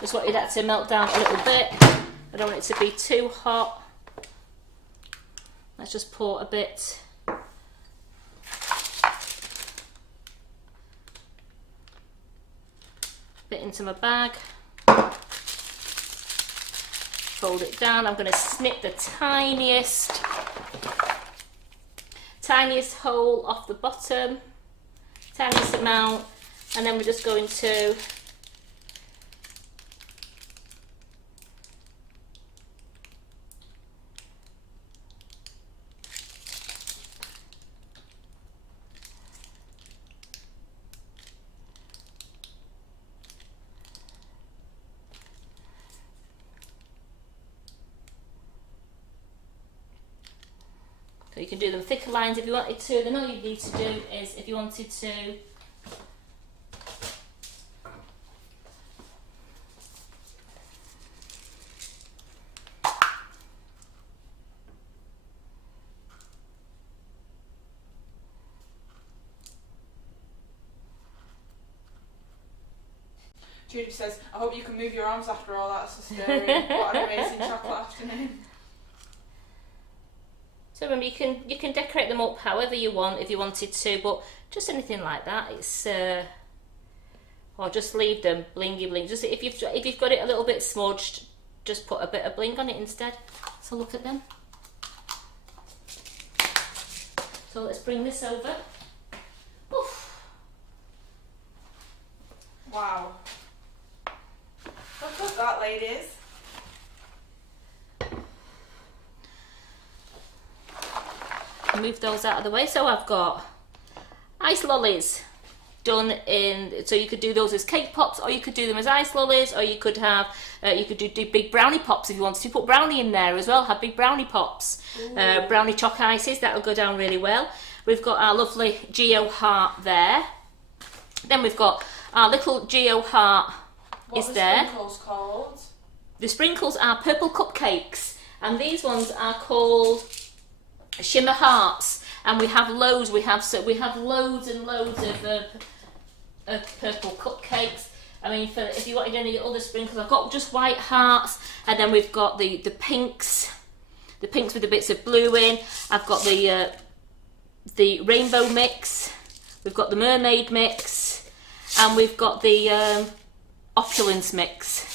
Just wanted that to melt down a little bit. I don't want it to be too hot. Let's just pour a bit. Into my bag. Fold it down. I'm going to snip the tiniest tiniest hole off the bottom, tiniest amount, and then we're just going to so you can do them thicker lines if you wanted to. Then all you need to do is, if you wanted to, Judy says, I hope you can move your arms after all that, so stirring. What an amazing chocolate afternoon. so remember you can decorate them up however you want if you wanted to, but just anything like that, it's or just leave them blingy bling. Just if you've got it a little bit smudged, just put a bit of bling on it instead. So look at them. So let's bring this over. Oof. Wow. Look at that, ladies. Move those out of the way. So I've got ice lollies done in, so you could do those as cake pops, or you could do them as ice lollies, or you could have you could do big brownie pops if you wanted to. Put brownie in there as well, have big brownie pops. Brownie choc ices, that'll go down really well. We've got our lovely Geo heart there. Then we've got our little Geo heart is there. What are the sprinkles called? The sprinkles are purple cupcakes, and these ones are called shimmer hearts, and we have loads. We have loads and loads of purple cupcakes. I mean, if you wanted any other sprinkles, I've got just white hearts, and then we've got the pinks with the bits of blue in. I've got the rainbow mix. We've got the mermaid mix, and we've got the opulence mix.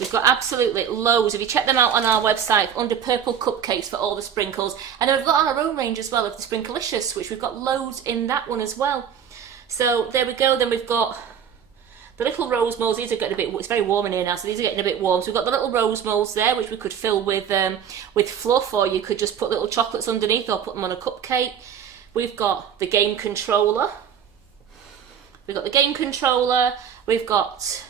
We've got absolutely loads. If you check them out on our website under purple cupcakes for all the sprinkles, and then we've got our own range as well of the Sprinklicious, which we've got loads in that one as well. So there we go. Then we've got the little rose molds. These are getting a bit, it's very warm in here now, so these are getting a bit warm. So we've got the little rose molds there, which we could fill with fluff, or you could just put little chocolates underneath, or put them on a cupcake. We've got the game controller. We've got the game controller. We've got,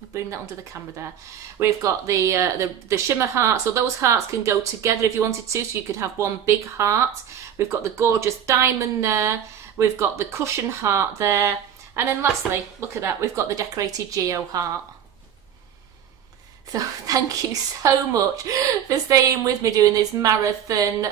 we'll bring that under the camera there. We've got the shimmer hearts, so those hearts can go together if you wanted to, so you could have one big heart. We've got the gorgeous diamond there. We've got the cushion heart there. And then lastly, look at that, we've got the decorated Geo heart. So thank you so much for staying with me doing this marathon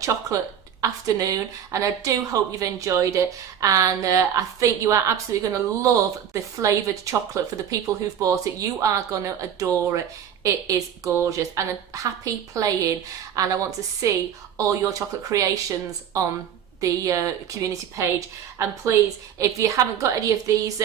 chocolate afternoon, and I do hope you've enjoyed it, and I think you are absolutely going to love the flavoured chocolate. For the people who've bought it, you are going to adore it. It is gorgeous, and I'm happy playing, and I want to see all your chocolate creations on the community page. And please, if you haven't got any of these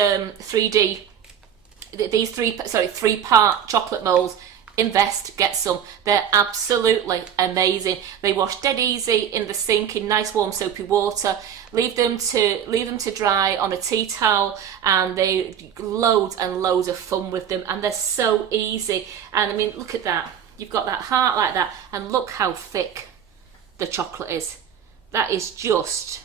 three-part chocolate moulds, invest, get some. They're absolutely amazing. They wash dead easy in the sink in nice warm soapy water. Leave them to dry on a tea towel, and they loads and loads of fun with them, and they're so easy. And I mean, look at that. You've got that heart like that, and look how thick the chocolate is. That is just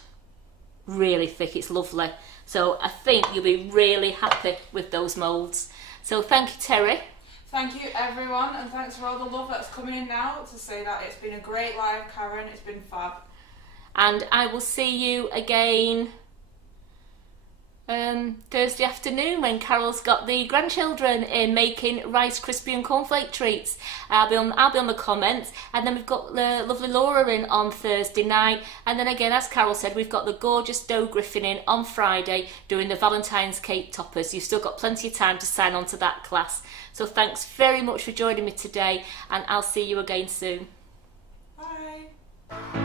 really thick. It's lovely. So I think you'll be really happy with those moulds. So thank you, Terry. Thank you, everyone, and thanks for all the love that's coming in now to say that it's been a great live, Karen. It's been fab. And I will see you again Thursday afternoon when Carol's got the grandchildren in making Rice Krispie and cornflake treats. I'll be on the comments, and then we've got lovely Laura in on Thursday night, and then again, as Carol said, we've got the gorgeous Doe Griffin in on Friday doing the Valentine's cake toppers. You've still got plenty of time to sign on to that class. So thanks very much for joining me today, and I'll see you again soon. Bye.